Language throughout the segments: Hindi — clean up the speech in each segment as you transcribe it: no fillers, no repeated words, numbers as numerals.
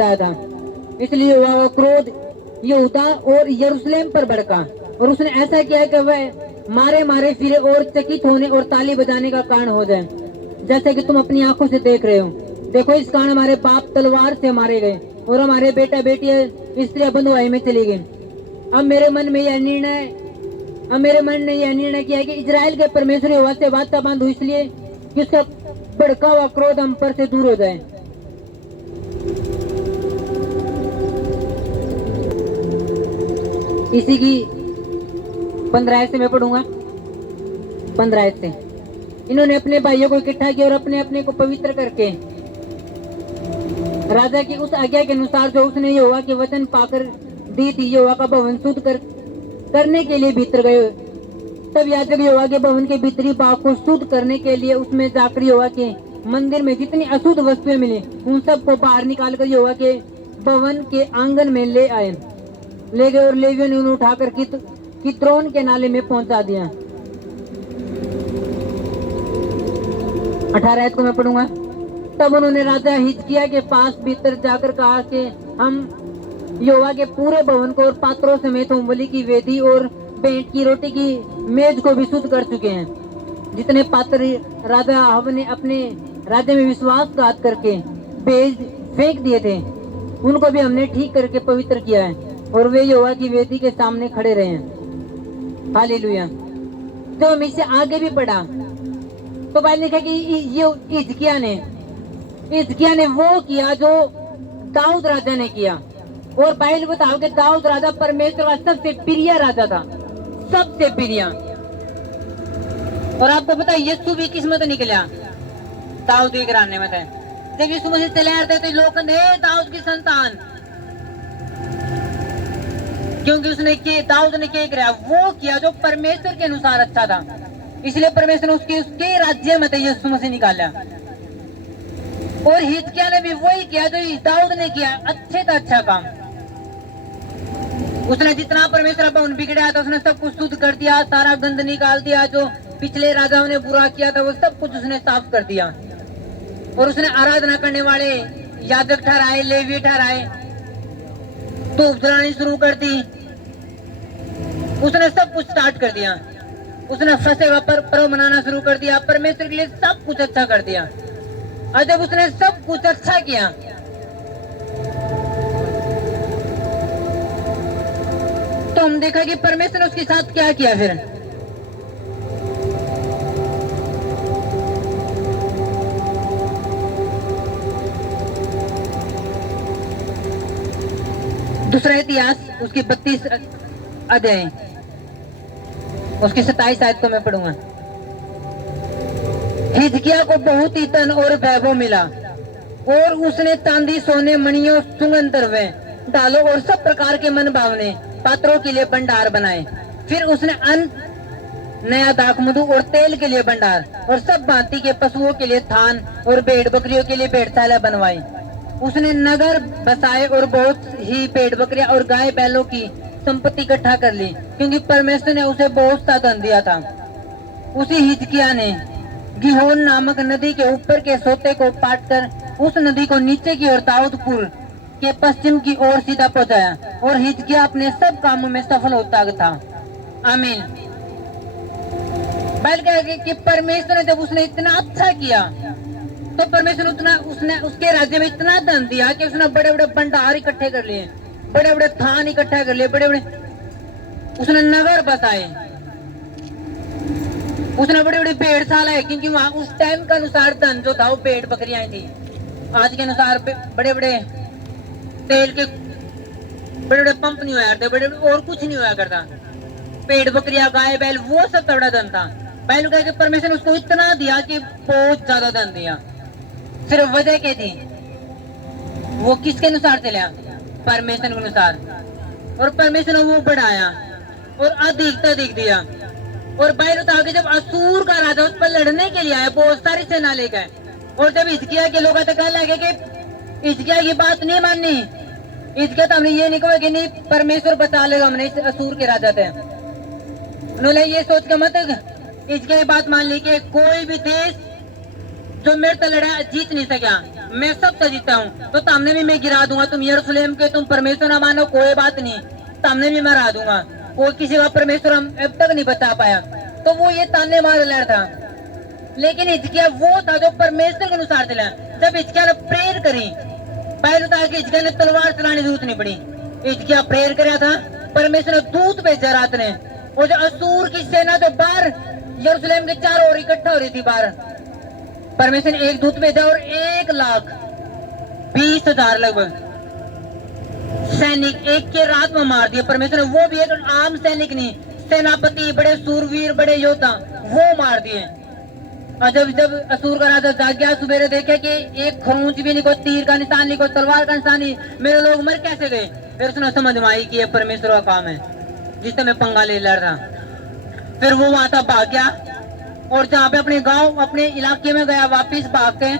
बिगड़ाया था। इसलिए वह क्रोध यहूदा और यरूशलेम पर भड़का और उसने ऐसा किया कि वह मारे मारे फिरे और चकित होने और ताली बजाने का कारण हो जाए, जैसे कि तुम अपनी आंखों से देख रहे हो। देखो, इस कारण हमारे बाप तलवार से मारे गए और हमारे बेटा बेटियां स्त्रियां बंधुआई में चली गई। अब मेरे मन ने यह निर्णय किया कि इजराइल के परमेश्वर यहोवा से वाचा बांधू, इसलिए कि उसका भड़का हुआ क्रोध हम पर से दूर हो जाए। इसी की 15 से मैं पढ़ूंगा। 15 से इन्होंने अपने भाइयों को इकट्ठा किया और अपने अपने को पवित्र करके राजा की उस आज्ञा के अनुसार जो उसने यहोवा के वचन पाकर दी थी, यहोवा का भवन शुद्ध करने के लिए भीतर गए। तब याजक यहोवा के भवन के भीतरी भाग को शुद्ध करने के लिए उसमें जाकर यहोवा के मंदिर में जितनी अशुद्ध वस्तुएं मिली उन सबको बाहर निकालकर यहोवा के भवन के आंगन में ले गए और लेवियों ने उन्हें उठाकर किद्रोन के नाले में पहुंचा दिया। 18 को मैं पढ़ूंगा। तब उन्होंने राजा हिजकिय्याह के पास भीतर जाकर कहा कि हम यहोवा के पूरे भवन को और पात्रों समेत होमबलि की वेदी और भेंट की रोटी की मेज को भी शुद्ध कर चुके हैं। जितने पात्र राजा अहाब ने अपने राज्य में विश्वासघात करके फेंक दिए थे, उनको भी हमने ठीक करके पवित्र किया है और वे यहोवा की वेदी के सामने खड़े रहे हैं। हालेलुया। तो हम इससे आगे भी पढ़ा तो भाई लिखा कि ये हिजकिय्याह ने वो किया जो दाऊद राजा ने किया। और बाइबल बताओ कि दाऊद राजा परमेश्वर का सबसे प्रिय राजा था, सबसे प्रिय। और आपको पता है यीशु भी किस्मत निकला दाऊद के घराने में थे। जब यीशु मसीह चले आते थे लोग कहते दाऊद की संतान, क्योंकि दाऊद ने क्या किया, वो किया जो परमेश्वर के अनुसार अच्छा था। इसलिए परमेश्वर ने उसके राज्य में यीशु मसीह निकाला। और हिजकिय्याह ने भी वही किया जो दाऊद ने किया, अच्छे था अच्छा काम। उसने जितना परमेश्वर भवन बिगड़ा था उसने सब कुछ शुद्ध कर दिया, सारा गंद निकाल दिया। जो पिछले राजाओं ने बुरा किया था वो सब कुछ उसने साफ कर दिया। और उसने आराधना करने वाले याजक ठहराए, लेवी ठहराए, धूप जलानी शुरू कर दी। उसने सब कुछ स्टार्ट कर दिया। उसने फसह का पर्व मनाना शुरू कर दिया। परमेश्वर के लिए सब कुछ अच्छा कर दिया। और जब उसने सब कुछ अच्छा किया तो हम देखा कि परमेश्वर ने उसके साथ क्या किया। फिर दूसरा इतिहास उसकी 32 अध्याय उसकी 27 आयत को मैं पढ़ूंगा। हिजकिय्याह को बहुत ही धन और वैभव मिला और उसने चांदी, सोने, मणियों, सुगंध द्रव्य, डालों और सब प्रकार के मन भावने पात्रों के लिए भंडार बनाए। फिर उसने अन्न, नया दाख, मधु और तेल के लिए भंडार और सब भांति के पशुओं के लिए थान और भेड़ बकरियों के लिए भेड़शाला बनवाई। उसने नगर बसाए और बहुत ही भेड़ बकरियां और गाय बैलों की संपत्ति इकट्ठा कर ली, क्योंकि परमेश्वर ने उसे बहुत सा धन दिया था। उसी हिजकिय्याह ने गिहोन नामक नदी के ऊपर के सोते को पाटकर उस नदी को नीचे की ओर दाऊदपुर के पश्चिम की ओर सीधा पहुंचाया और हिजकिय्याह अपने सब कामों में सफल होता था। आमीन। बल्कि कि परमेश्वर ने जब उसने इतना अच्छा किया तो परमेश्वर उसने उसके राज्य में इतना धन दिया कि उसने बड़े बड़े भंडार इकट्ठे कर लिए, बड़े बड़े थान इकट्ठा कर लिए, बड़े बड़े उसने नगर बसाए, उसने बड़े बड़े भेड़शाला है, क्योंकि वहां उस टाइम का अनुसार धन जो था वो भेड़ बकरियां थी। आज के अनुसार बड़े बड़े तेल के बड़े बड़े पंप नहीं हुआ करते, बड़े बड़े और कुछ नहीं हुआ करता। भेड़ बकरियां, गाय बैल, वो सब बड़ा धन था। बैल कह के परमेश्वर ने उसको इतना दिया कि बहुत ज्यादा धन दिया। सिर्फ वजह क्या थी, वो किसके अनुसार चला, परमेश्वर के अनुसार। और परमेश्वर ने वो बढ़ाया और अधिक दिया। और बाइबल बताओ कि जब असूर का राजा उस पर लड़ने के लिए आया, बहुत सारी सेना ले गए, और जब हिजकिय्याह के लोग कहने लगे कि हिजकिय्याह की बात नहीं माननी, हिजकिय्याह तो हमने ये नहीं कहा कि नहीं परमेश्वर बचा लेगा हमने इस असूर के राजा थे। उन्होंने ये सोच के मत हिजकिय्याह की बात मान ली कि कोई भी देश जो मेरे से लड़ा जीत नहीं सका, मैं सबका जीता हूँ, तो सामने भी मैं गिरा दूंगा। तुम यरूशलेम के तुम परमेश्वर ना मानो कोई बात नहीं, सामने भी मैं हरा दूंगा। कोई किसी का परमेश्वर हम अब तक नहीं बचा पाया। तो वो ये ताने मार लड़ था, लेकिन हिजकिया वो था जो परमेश्वर के अनुसार चला। जब हिजकिया ने प्रेयर करी, पहले था कि हिजकिया ने तलवार चलाने की जरूरत नहीं पड़ी। हिजकिया प्रेयर कराया था, परमेश्वर ने दूत भेजा रात ने, और जो असूर की सेना जो बाहर यरूशलेम के चारों ओर इकट्ठा हो रही थी बाहर, परमेश्वर ने एक दूत भेजा और 1,20,000 लगभग सैनिक एक के रात में मार दिए परमेश्वर ने। वो भी एक आम सैनिक नहीं, सेनापति, बड़े सूरवीर, बड़े योद्धा, वो मार दिए। और जब असूर का राजा जाग गया, सुबेरे देखे कि एक खरोंच भी नहीं, कोई तीर का निशान नहीं, कोई तलवार का निशान नहीं, मेरे लोग मर कैसे गए। फिर उसने समझ में आई कि ये परमेश्वर का काम है, जिससे मैं पंगा ले लड़ रहा। फिर वो वहां था भाग गया, और जहाँ पे अपने गांव अपने इलाके में गया, वापिस भाग के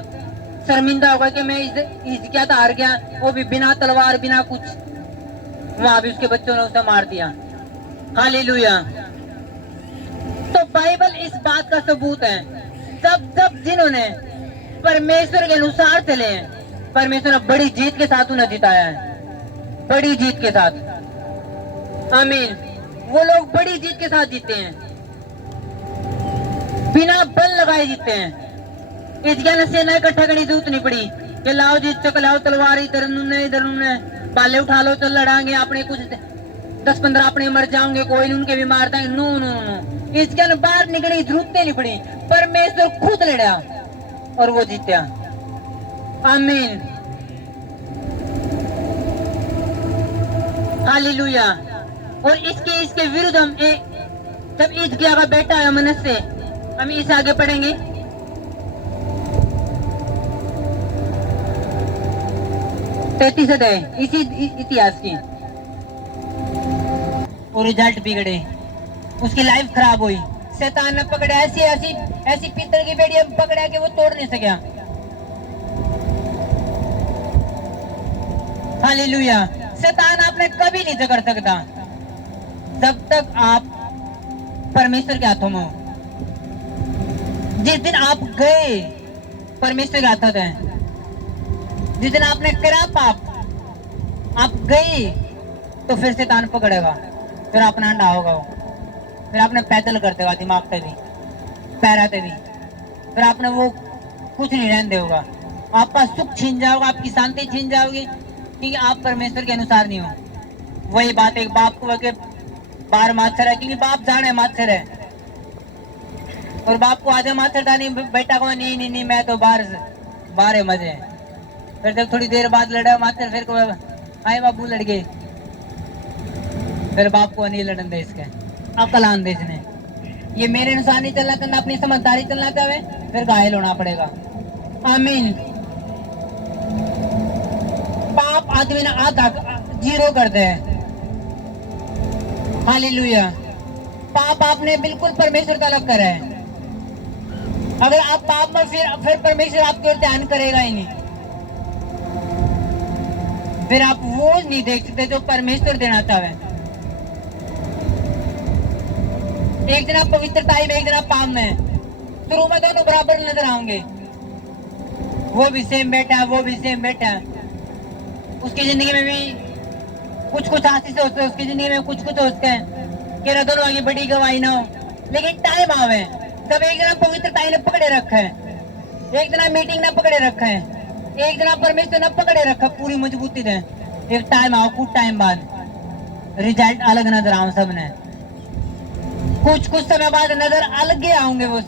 शर्मिंदा होगा कि मैं हिजकिया तो हार गया, वो भी बिना तलवार बिना कुछ। वहां भी उसके बच्चों ने उसे मार दिया। हालेलुया। तो बाइबल इस बात का सबूत है, जब जिन्होंने परमेश्वर के अनुसार चले हैं, परमेश्वर ने बड़ी जीत के साथ उन्हें जिताया है, बड़ी जीत के साथ। आमीन। वो लोग बड़ी जीत के साथ जीते हैं, बिना बल लगाए जीते हैं। हिजकिया ने सेना इकट्ठा करने की जरूरत नहीं पड़ी कि लाओ जी चक लाओ तलवार, इधर उन्होंने बाले उठा लो, चल लड़ाएंगे, अपने कुछ 10-15 अपने मर जाओगे, कोई नहीं उनके भी मार देंगे। नो नो नो, इसके अंदर बाहर निकलने की जरूरत नहीं पड़ी, परमेश्वर खुद लड़ा और वो जीता। आमीन। हालेलुया। और इसके विरुद्ध हम जब हिजकिया का बेटा है मनश्शे, हम इसे आगे पढ़ेंगे। तैतीस अध्याय इसी इतिहास की। और रिजल्ट बिगड़े, उसकी लाइफ खराब हुई। शैतान ने पकड़ा, ऐसी पीतल की बेड़ी पकड़ा कि वो तोड़ नहीं सका। हालेलुया। शैतान आपने कभी नहीं जकड़ सकता जब तक आप परमेश्वर के हाथों में हो। जिस दिन आप गए परमेश्वर के हाथों में, जिस दिन आपने करा पाप, आप गए, तो फिर शैतान पकड़ेगा, फिर अपना अंडा होगा वो, फिर आपने पैदल कर देगा, दिमाग पे भी पैरा पे भी, फिर आपने वो कुछ नहीं रहने देगा। आपका सुख छीन जाओगा, आपकी शांति छीन जाओगी, क्योंकि आप परमेश्वर के अनुसार नहीं हो। वही बात एक बाप को के बाहर माच्छर है, क्योंकि बाप जाने माच्छर है, और बाप को आधे माच्छर था नहीं, बेटा को नहीं मैं तो बाहर है मजे। फिर जब थोड़ी देर बाद लड़ा माच्छर, फिर को आए बाबू लड़ गए, फिर बाप को नहीं लड़न दे, इसके अकल आन दे इसने। ये मेरे अनुसार नहीं चलना चाहता, अपनी समझदारी चलना चाहे, फिर घायल होना पड़ेगा। आमीन। पाप आदमी ने आधा जीरो कर दे। हालेलुया। पाप आपने बिल्कुल परमेश्वर का अलग करा है। अगर आप पाप में फिर परमेश्वर आपकी ओर ध्यान करेगा ही नहीं, फिर आप वो नहीं देख सकते जो परमेश्वर देना चाहे। एक दिन आप पवित्रता में, एक दिन आप पाप में, शुरू में दोनों बराबर नजर आएंगे। वो भी सेम बेटा है, वो भी सेम बेटा है। उसकी जिंदगी में भी कुछ आशीष होते हैं, उसकी जिंदगी में कुछ होते हैं कि दोनों आगे बड़ी गवाही ना हो। लेकिन टाइम आवे तब एक दिन पवित्रता ने पकड़े रखा है, एक दिन मीटिंग ना पकड़े रखा है, एक दिन परमेश्वर ने पकड़े रखा पूरी मजबूती से। एक टाइम आओ, कुछ टाइम बाद रिजल्ट अलग नजर आओ सबने। कुछ समय बाद नजर अलग ही आऊंगे वो,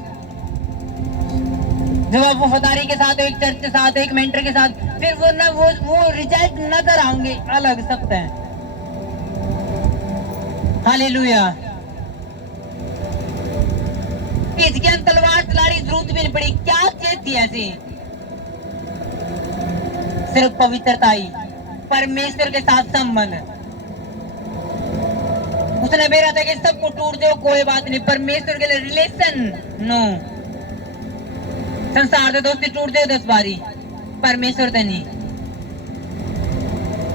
जब आप वफादारी के साथ, एक चर्च के साथ, एक मेंटर के साथ, फिर वो रिजल्ट नजर आएंगे अलग सकते हैं। हालेलुया। इसके अंदर तलवार चलाने की जरूरत भी नहीं पड़ी। क्या चीज थी ऐसी? सिर्फ पवित्रता ही, परमेश्वर के साथ संबंध। उसने बेरा था कि सबको टूट दो कोई बात नहीं, परमेश्वर के लिए रिलेशन नो। संसार से दोस्ती टूट जाए 10 बारी, परमेश्वर से नहीं।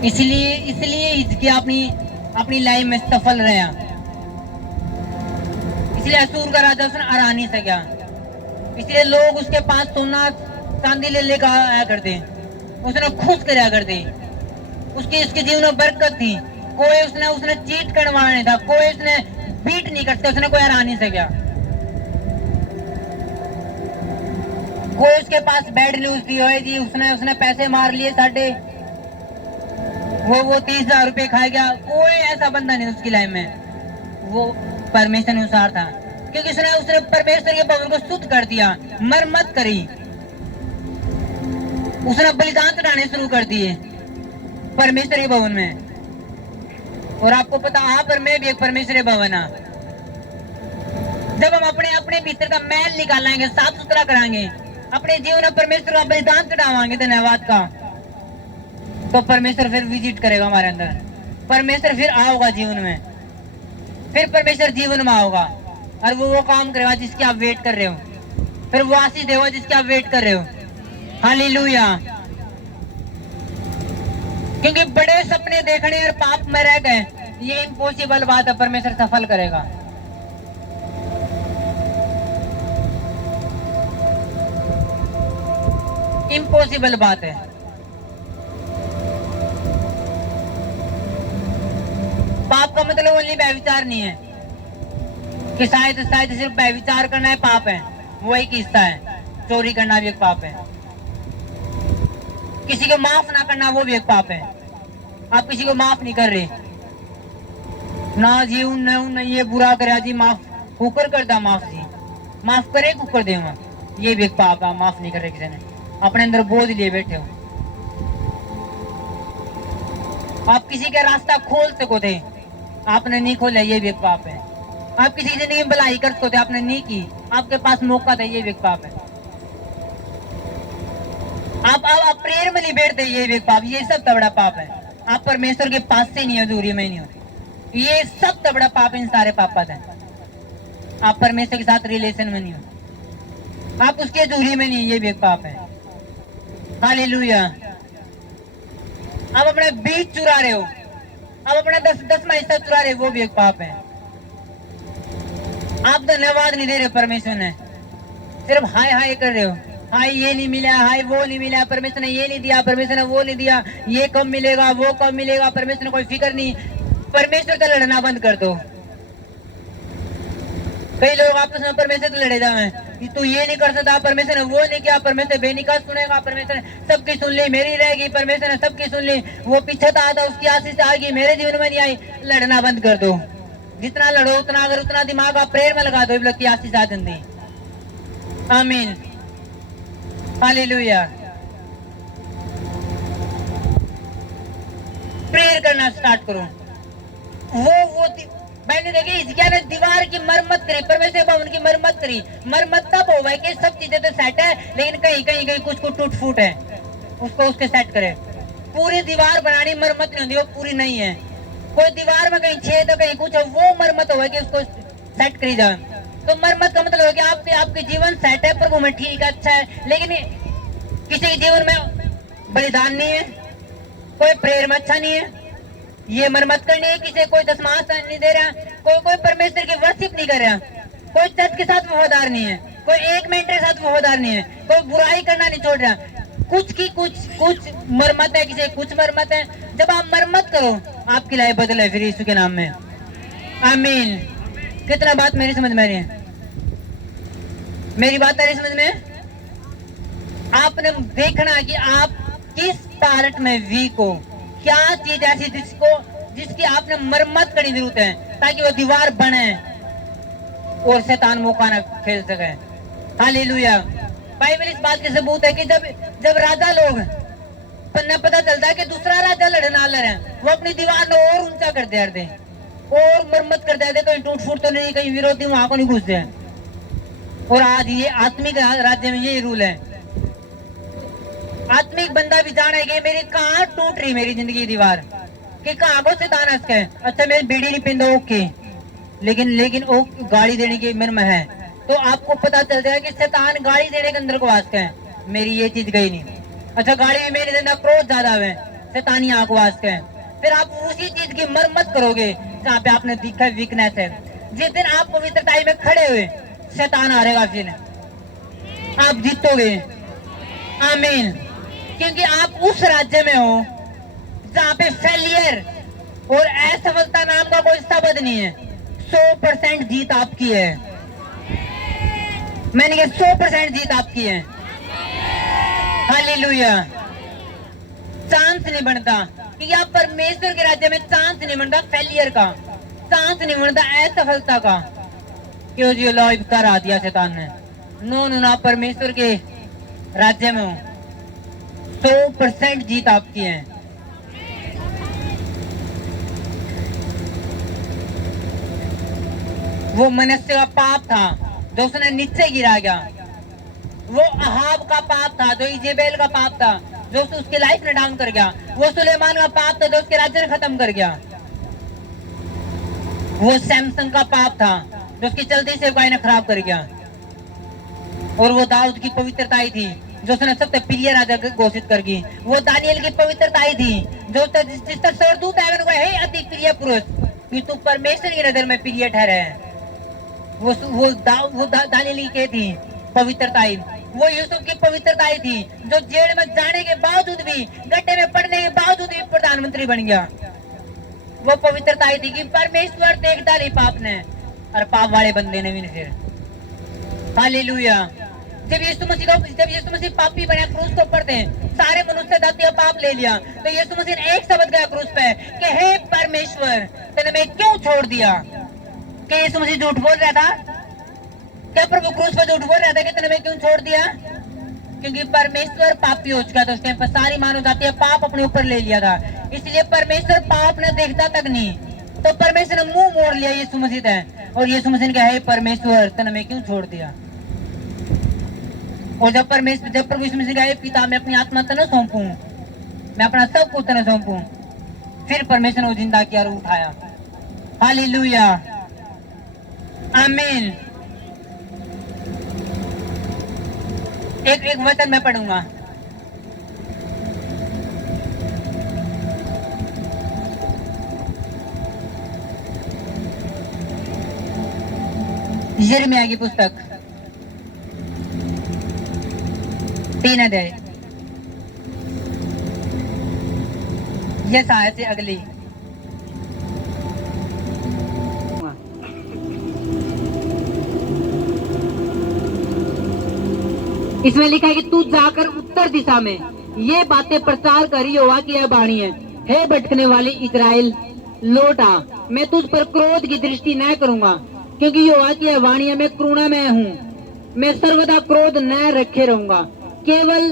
इसलिए हिजकिया अपनी लाइफ में सफल रहा। इसलिए असूर का राजा उसने हरा नहीं सका। इसलिए लोग उसके पास सोना चांदी ले लेकर आया करते। उसने खुश करा कर दी, उसके जीवन में बरकत थी। कोई उसने चीट करवाना नहीं था, कोई उसने बीट नहीं करते, उसने कोई हरा नहीं सका। कोई उसके पास बैड न्यूज दी हो जी, उसने पैसे मार लिए साढ़े, वो 30,000 रुपए खा गया। कोई ऐसा बंदा नहीं उसकी लाइफ में, वो परमेश्वर अनुसार था, क्योंकि उसने परमेश्वर के भवन को शुद्ध कर दिया, मरम्मत करी, उसने बलिदान चढ़ाने शुरू कर दिए परमेश्वर के भवन में। और आपको पता, आप और मैं भी एक परमेश्वर भवन है। जब हम अपने भीतर का मैल निकालेंगे, साफ सुथरा कराएंगे, अपने जीवन में परमेश्वर का बलिदान चढ़ावाएंगे धन्यवाद का, तो परमेश्वर फिर विजिट करेगा हमारे अंदर, परमेश्वर फिर आओगा जीवन में, फिर परमेश्वर जीवन में आओगा और वो काम करेगा जिसकी आप वेट कर रहे हो, फिर वो आशीष देगा जिसकी आप वेट कर रहे हो। हालेलुया। क्योंकि बड़े सपने देखने और पाप में रह गए, ये इम्पॉसिबल बात है, परमेश्वर सफल करेगा। इम्पॉसिबल बात है। पाप का मतलब ओनली व्यभिचार नहीं है कि शायद सिर्फ व्यभिचार करना है पाप है, वो एक हिस्सा है। चोरी करना भी एक पाप है, किसी को माफ ना करना वो भी एक पाप है। आप किसी को माफ नहीं कर रहे ना जी, उन ये बुरा करे जी, माफ कुकर कर दा, माफ जी, माफ करे कुकर दे, ये भी एक पाप है। माफ नहीं कर रहे किसी ने, अपने अंदर बोझ लिए बैठे हो। आप किसी का रास्ता खोल सको थे, आपने नहीं खोला, ये भी एक पाप है। आप किसी की जिंदगी में भलाई कर सको थे, आपने नहीं की, आपके पास मौका था, ये भी एक पाप है। आप प्रेयर में नहीं बैठते, ये भी एक पाप, ये सब तबड़ा पाप है। आप परमेश्वर के पास से नहीं हो, दूरी में नहीं होते, ये सब तबड़ा पाप, इन सारे पाप है। आप परमेश्वर के साथ रिलेशन में नहीं हो, आप उसके दूरी में नहीं, ये भी एक पाप है। हालेलुया। आप अपने बीज चुरा रहे हो, आप अपना 10वां हिस्सा चुरा रहे, वो भी एक पाप है। आप धन्यवाद नहीं दे रहे परमेश्वर ने, सिर्फ हाय हाय कर रहे हो, हाय ये नहीं मिला, हाय वो नहीं मिला, परमेश्वर ने ये नहीं दिया, परमेश्वर ने वो नहीं दिया, ये कब मिलेगा, वो कब मिलेगा, परमेश्वर ने कोई फिक्र नहीं। परमेश्वर से लड़ना बंद कर दो। कई लोग आपस में परमेश्वर से लड़े जाए, तू ये नहीं कर सकता, परमेश्वर ने वो नहीं किया, परमेश्वर बेनिकाज सुनेगा, परमेश्वर ने सबकी सुन ली, मेरी रहेगी, परमेश्वर ने सबकी सुन ली, वो पीछे था उसकी आशीष आएगी, मेरे जीवन में नहीं आई। लड़ना बंद कर दो। जितना लड़ो उतना, अगर उतना दिमाग आप प्रेयर में लगा दो, की आशीष आ जाती। आमीन। हालेलुया। प्रेयर करना स्टार्ट करो। वो मैंने देखी क्या ने दीवार की मरम्मत करी, परमेश्वर भवन की मरम्मत करी। मरम्मत तब हो कि सब चीजें तो सेट है, लेकिन कहीं कुछ को टूट फूट है, उसको उसके सेट करे। पूरी दीवार बनानी मरम्मत नहीं होती, वो पूरी नहीं है। कोई दीवार में कहीं छेद कहीं कुछ है, वो मरम्मत हो कि उसको सेट करी जाए। तो मरम्मत का मतलब है कि आपके जीवन सेट है, प्रभु में ठीक है, अच्छा है, लेकिन किसी के जीवन में बलिदान नहीं है, कोई प्रेयर में अच्छा नहीं है, ये मरम्मत करनी है। किसी कोई दशमांश नहीं दे रहा, कोई परमेश्वर की वर्शिप नहीं कर रहा, कोई चर्च के साथ वफादार नहीं है, कोई एक मिनट के साथ वफादार नहीं है, कोई बुराई करना नहीं छोड़ रहा। कुछ मरम्मत है, किसी कुछ मरम्मत है। जब आप मरम्मत करो, आपकी लाइफ बदले फिर यीशु के नाम में। आमीन। कितना बात मेरी समझ में आ रही है? मेरी बात आ रही समझ में? आपने देखना कि आप किस पार्ट में वीक हो, क्या चीज ऐसी जिसकी आपने मरम्मत करनी जरूरत है, ताकि वो दीवार बने और शैतान मौका न खेल सके। हालेलुया। बाइबल इस बात के सबूत है कि जब राजा लोग पता चलता है कि दूसरा राजा लड़े, वो अपनी दीवार को और ऊंचा कर दे और मरम्मत कर दे, कहीं टूट फूट तो नहीं, कहीं विरोधी वहां को नहीं घुस जाए। और आज ये आत्मिक राज्य में ये रूल है। आत्मिक बंदा भी जाने कि मेरी कहाँ टूट रही मेरी जिंदगी दीवार, कि कहाँ को शैतान हंस के, अच्छा मैं बीड़ी नहीं पींदा ओके, लेकिन वो गाड़ी देने की मेरे में है, तो आपको पता चल जाएगा कि शैतान गाड़ी देने के अंदर को वास्ते है, मेरी ये चीज गई नहीं। अच्छा गाड़ी में मेरे अंदर क्रोध ज्यादा है, शैतानी आंख वास्ते है, फिर आप उसी चीज की मरम्मत करोगे जहाँ पे आपने दिखा वीकनेस है। जिस दिन आप पवित्रता में खड़े हुए, शैतान हारेगा, फिर आप जीतोगे। आमीन। क्योंकि आप उस राज्य में हो जहां पे फेलियर और असफलता नाम का कोई शब्द नहीं है। 100% जीत आपकी है। मैंने कहा 100% जीत आपकी है। हालेलुया। चांस नहीं बनता कि आप परमेश्वर के राज्य में, चांस नहीं बनता फेलियर का, चांस नहीं बनता असफलता का। क्यों जी लॉ करा दिया शैतान ने। नो नो, आप परमेश्वर के राज्य में हो, 100% जीत आपकी है। वो मनुष्य का पाप था जो उसने नीचे गिरा गया। वो अहाब का पाप था जो इजेबेल का पाप था जो उसकी लाइफ में डाउन कर गया। वो सुलेमान का पाप था जो उसके राज्य में खत्म कर गया। वो सैमसन का पाप था जो उसकी चलती सेवकाई ने खराब कर गया। और वो दाऊद की पवित्रता थी जो उसने सबसे प्रिय राजा घोषित कर दी। वो दानियल की पवित्रता थी जो जिस तरह स्वर्गदूत आए उनको, हे अति प्रिय पुरुष, कि तू परमेश्वर की नजर में प्रिय ठहरे है। वो दानियल की थी पवित्रता। वो यूसुफ की पवित्रता थी जो जेल में जाने के बावजूद भी, गड्ढे में पड़ने के बावजूद भी प्रधानमंत्री बन गया। वो पवित्रता थी कि परमेश्वर देख डाली पाप ने, और पाप वाले बंदे ने भी नहीं। हालेलुया। जब यीशु मसीह पापी बना क्रूस को पड़ते हैं, सारे मनुष्य जाति पाप ले लिया, तो यीशु मसीह ने एक शब्द गया क्रूस पे कि हे परमेश्वर, तूने मैं क्यों छोड़ दिया? क्या यीशु मसीह झूठ बोल रहा था? क्या प्रभु क्रूस पे झूठ बोल रहा था कि तूने मैं क्यों छोड़ दिया? क्योंकि परमेश्वर पापी हो चुका था। उस टाइम पर सारी मानव जाति पाप अपने ऊपर ले लिया था, इसलिए परमेश्वर पाप ने देखता तक नहीं। तो परमेश्वर ने मुंह मोड़ लिया यीशु मसीह से, और यीशु मसीह ने कहा, हे परमेश्वर, तूने मैं क्यों छोड़ दिया? और जब प्रभु यीशु मसीह ने कहा, पिता मैं अपनी आत्मा तने सौंपूं, मैं अपना सब कुछ तने सौंपूं, फिर परमेश्वर ने वो जिंदा किया और उठाया। हालेलुया, आमीन। एक वचन मैं पढ़ूंगा। यिर्मयाह की पुस्तक 3 अध्याय, यशायाह से अगली। इसमें लिखा है कि तू जाकर उत्तर दिशा में ये बातें प्रचार करी, यहोवा की यह वाणी है, हे भटकने वाली इस्राएल, लौट आ, मैं तुझ पर क्रोध की दृष्टि न करूंगा, क्योंकि यहोवा की यह वाणी है, मैं करुणा में हूँ, मैं सर्वदा क्रोध न रखे रहूंगा। केवल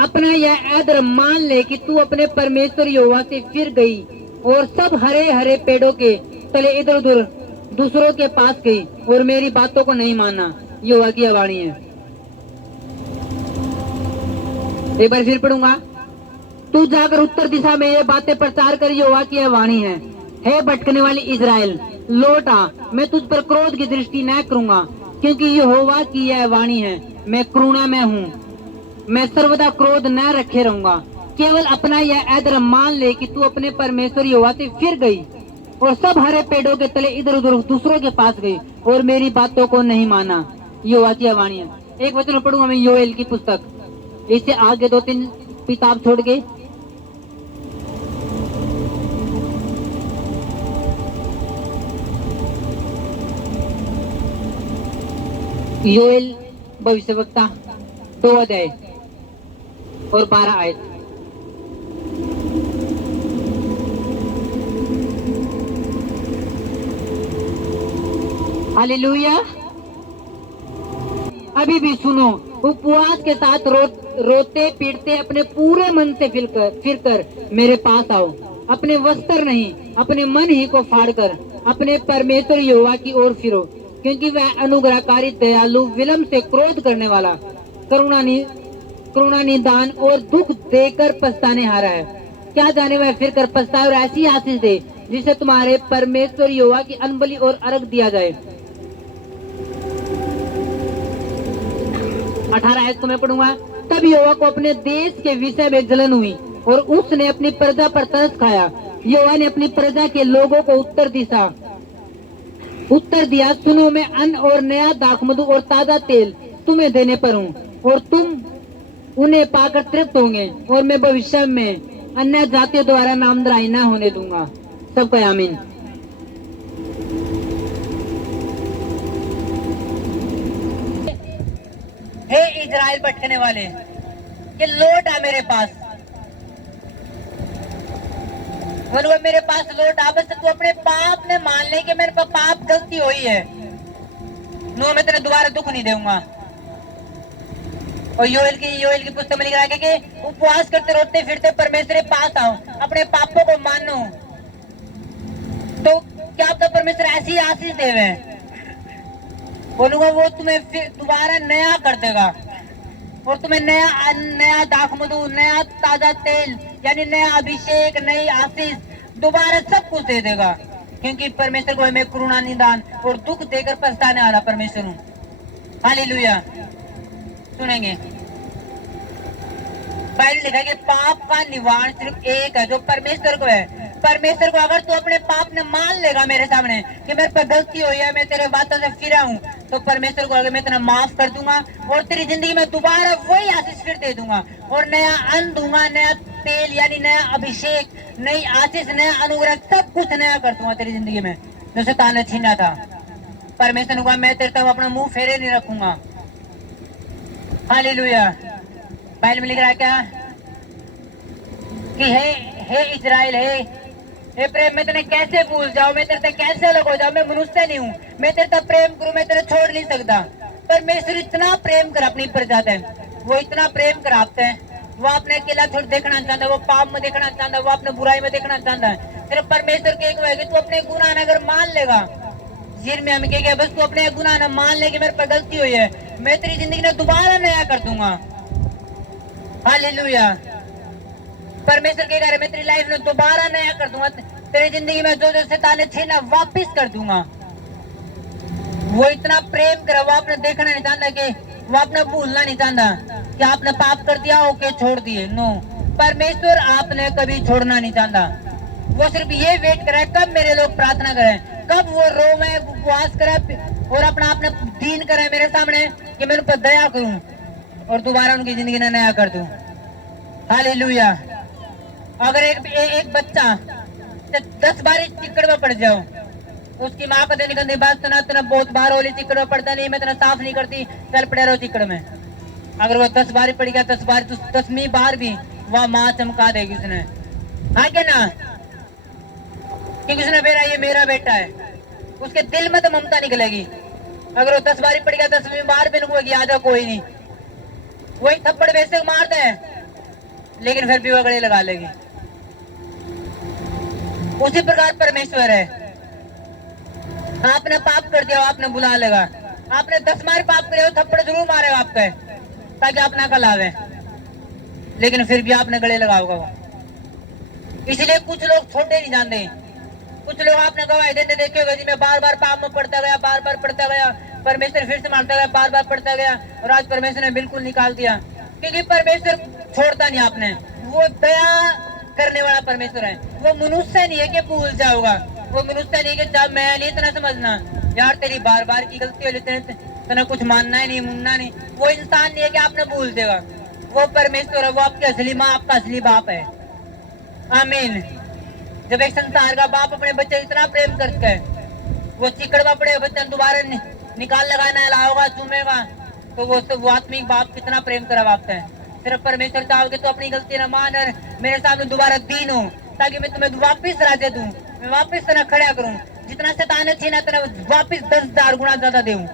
अपना यह आदर मान ले कि तू अपने परमेश्वर यहोवा से फिर गई और सब हरे हरे पेड़ों के तले इधर उधर दूसरों के पास गई और मेरी बातों को नहीं माना। यहोवा की यह वाणी है। एक बार फिर पढ़ूंगा। तू जाकर उत्तर दिशा में ये बातें प्रचार कर, यहोवा की यह वाणी है, हे भटकने वाली इस्राएल, लौट आ, मैं तुझ पर क्रोध की दृष्टि न करूंगा, क्योंकि यहोवा की यह वाणी है, मैं करुणा में हूँ, मैं सर्वदा क्रोध न रखे रहूंगा। केवल अपना यह आदर मान ले कि तू अपने परमेश्वर यहोवा से फिर गई और सब हरे पेड़ों के तले इधर उधर दूसरों के पास गई और मेरी बातों को नहीं माना। यहोवा की यह वाणी है। एक वचन पढ़ूंगा मैं, योएल की पुस्तक, इससे आगे 2-3 किताब छोड़ के। योएल भविष्यवक्ता 2 अध्याय और 12 आयत। हालेलुया। अभी भी सुनो, उपवास के साथ रोते पीटते अपने पूरे मन से फिरकर मेरे पास आओ। अपने वस्त्र नहीं, अपने मन ही को फाड़कर अपने परमेश्वर यहोवा की ओर फिरो, क्योंकि वह अनुग्रहकारी, दयालु, विलंब से क्रोध करने वाला, करुणा निदान और दुख देकर पछताने हारा है। क्या जाने वह फिर कर पछताए और ऐसी आशीष दे जिसे तुम्हारे परमेश्वर यहोवा की अनबलि और अर्घ दिया जाए। 18 आयत को मैं पढ़ूंगा। तब यहोवा को अपने देश के विषय में जलन हुई और उसने अपनी प्रजा पर तरस खाया। यहोवा ने अपनी प्रजा के लोगों को उत्तर दिया, सुनो, मैं अन्न और नया दाखमधु और ताजा तेल तुम्हें देने पर हूँ, और तुम उन्हें पाकर तृप्त होंगे और मैं भविष्य में अन्य जातियों द्वारा नामधराई न होने दूंगा। सबका आमीन। हे इजराइल भटकने वाले, कि लौट आ मेरे पास, बोलो मेरे पास लौट आ। बस तू अपने पाप ने मान ले कि मेरे पर पाप गलती हुई है, नो मैं तेरे दोबारा दुख नहीं दूंगा। और योएल की पुस्तक में लिखा है कि उपवास करते रोते फिरते परमेश्वर के पास आओ, अपने पापों को मानो, तो क्या आपका परमेश्वर ऐसी आशीष देवे, बोलूंगा वो तुम्हें फिर दोबारा नया कर देगा और तुम्हें नया नया दाखमधु, नया ताजा तेल, यानी नया अभिषेक, नई आशीष, दोबारा सब कुछ दे देगा। क्योंकि परमेश्वर को मैं करुणा, निदान और दुख देकर पछताने वाला परमेश्वर हूँ। हालेलुया। सुनेंगे बाइबल लिखा है कि पाप का निवारण सिर्फ एक है, जो परमेश्वर को है। परमेश्वर को अगर तू अपने पाप ने मान लेगा मेरे सामने कि मेरे पर गलती हुई है, मैं तेरे बातों से फिरा हूँ, तो परमेश्वर को अगर मैं तेरा माफ कर दूंगा और तेरी जिंदगी में दोबारा वही आशीष फिर दे दूंगा और नया अन्न दूंगा, नया तेल यानी नया अभिषेक, नई आशीष, नया अनुग्रह, सब कुछ नया कर दूंगा तेरी जिंदगी में जो शैतान ने छीना था। परमेश्वर ने कहा मैं तेरे तक अपना मुंह फेरे नहीं रखूंगा। हालेलुया। बाइबल में लिख रहा है क्या कि हे इजराइल, हे प्रेम, मैं तेरे कैसे भूल जाऊं, मैं तेरे से कैसे अलग हो जाऊं, मैं मनुष्य नहीं हूँ, मैं तेरे तक प्रेम करूं, मैं तेरे छोड़ नहीं सकता। परमेश्वर इतना प्रेम कर अपनी प्रजा है, वो इतना प्रेम कराते हैं, वो अपने अकेला छोड़ देखना चाहता है, वो पाप में देखना चाहता है, वो अपने बुराई में देखना चाहता है। सिर्फ परमेश्वर के एक है कि तू अपने गुनाह अगर मान लेगा, जिर में हम कहेंगे बस तू अपने गुनाह न मान ले कि मेरे पर गलती हुई है, मैं तेरी जिंदगी में दोबारा नया कर दूंगा। हालेलुया। परमेश्वर के घर मैं तेरी लाइफ में दोबारा नया कर दूंगा, तेरी जिंदगी में जो जो शैतान ने छीना वापस कर दूंगा। वो इतना प्रेम करे, वो आपने देखना नहीं चाहता, कि वो आपने भूलना नहीं चाहता कि आपने पाप कर दिया ओके छोड़ दिए, नो। परमेश्वर आपने कभी छोड़ना नहीं चाहता, वो सिर्फ ये वेट करे कब मेरे लोग प्रार्थना करें, कब वो रोवे, उपवास करे और अपना आपने दीन करे मेरे सामने कि मैं उन पर दया करूं और दोबारा उनकी जिंदगी में नया कर दूं। हालेलुया। अगर एक बच्चा 10 बार चिकड़ में पड़ जाओ, उसकी माँ को देने गंदी बात सुना, तुना बहुत बार होली चिकड़ में पड़ता नहीं, मैं तेना साफ नहीं करती, चल पड़े रहो चिकड़ में। अगर वो 10 बार पड़ गया, 10 बार, 10वीं बार भी वह माँ चमका देगी उसने, हाँ क्या ना, क्योंकि उसने मेरा ये मेरा बेटा है, उसके दिल में तो ममता निकलेगी। अगर वो 10 बार पड़ गया, 10वीं बार भी नुकोगी आ जाओ कोई नहीं, वही थप्पड़ वैसे मारते हैं लेकिन फिर भी वो गले लगा लेगी। उसी प्रकार परमेश्वर है, आपने पाप कर दिया, आपने बुला लेगा, आपने 10 बार पाप करे, थप्पड़ जरूर मारेगा आपके ताकि आप ना कल आवे, लेकिन फिर भी आपने गले लगाओगा वो। इसलिए कुछ लोग छोटे नहीं जानते, कुछ लोग आपने गवाही देते देखे होगा जी मैं बार बार पाप में पड़ता गया, बार बार पड़ता गया, परमेश्वर फिर से मारता गया, बार बार पड़ता गया और आज परमेश्वर ने बिल्कुल निकाल दिया। क्योंकि परमेश्वर छोड़ता नहीं आपने, वो दया करने वाला परमेश्वर है, वो मनुष्य नहीं है कि भूल जाओगा, वो मनुष्य नहीं कि जब मैं नहीं इतना समझना यार तेरी बार बार की गलती हो लेते तेना कुछ मानना ही नहीं, मुनना नहीं, वो इंसान नहीं है कि आपने भूल देगा, वो परमेश्वर है, वो आपकी असली माँ, आपका असली बाप है। आमीन। जब एक संसार का बाप अपने बच्चे इतना प्रेम करता है, वो चिकड़ में पड़े बच्चा दोबारा निकाल लगाना लाओगा, चूमेगा, तो वो आत्मिक बाप कितना प्रेम करा बापता है। सिर्फ परमेश्वर चाहोगे तो अपनी गलती न मान और मेरे सामने दोबारा दीन हो, ताकि मैं तुम्हें वापिस राजे दूं, मैं वापिस तरह खड़ा करूं, जितना शैतान ने छीना तेरा वापिस 10,000 गुना ज्यादा दूं,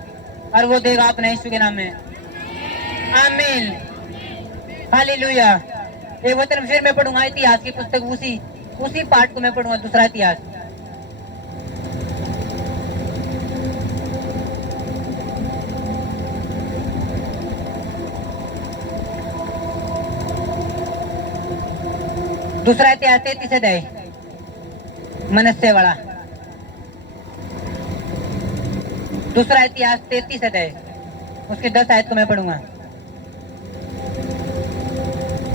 और वो देगा अपने यीशु के नाम में। आमीन। हालेलुया। एक वचन फिर मैं पढ़ूंगा इतिहास की पुस्तक, उसी पार्ट को मैं पढ़ूंगा, दूसरा इतिहास। दूसरा इतिहास 33 अध्याय, मनस्से वाला। दूसरा इतिहास 33 अध्याय, उसके 10 आयत को मैं पढ़ूंगा।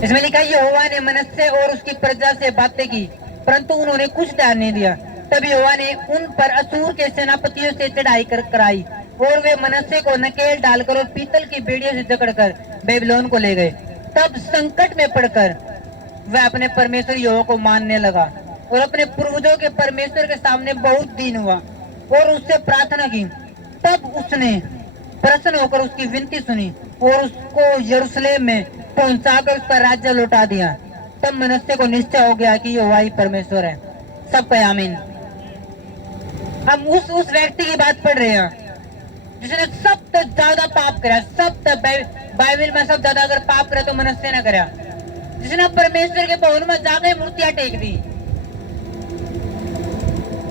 इसमें लिखा यहोवा ने मनस्से और उसकी प्रजा से बातें की, परंतु उन्होंने कुछ ध्यान नहीं दिया। तब यहोवा ने उन पर असूर के सेनापतियों से चढ़ाई कराई और वे मनस्से को नकेल डालकर और पीतल की बेड़ियों से जकड़कर बेबीलोन को ले गए। तब संकट में पड़कर वह अपने परमेश्वर यहोवा को मानने लगा और अपने पूर्वजों के परमेश्वर के सामने बहुत दीन हुआ और उससे प्रार्थना की। तब उसने प्रसन्न होकर उसकी विनती सुनी और उसको यरूशलेम में पहुंचाकर उसका राज्य लौटा दिया। तब मनुष्य को निश्चय हो गया कि यहोवा ही परमेश्वर है। सब कहे आमीन। हम उस व्यक्ति की बात पढ़ रहे हैं जिसने सबसे ज्यादा पाप करा, सबसे बाइबल में सबसे ज्यादा अगर पाप करे तो मनुष्य ने करा, जिसने परमेश्वर के भवन में जाकर मूर्तियां टेक दी,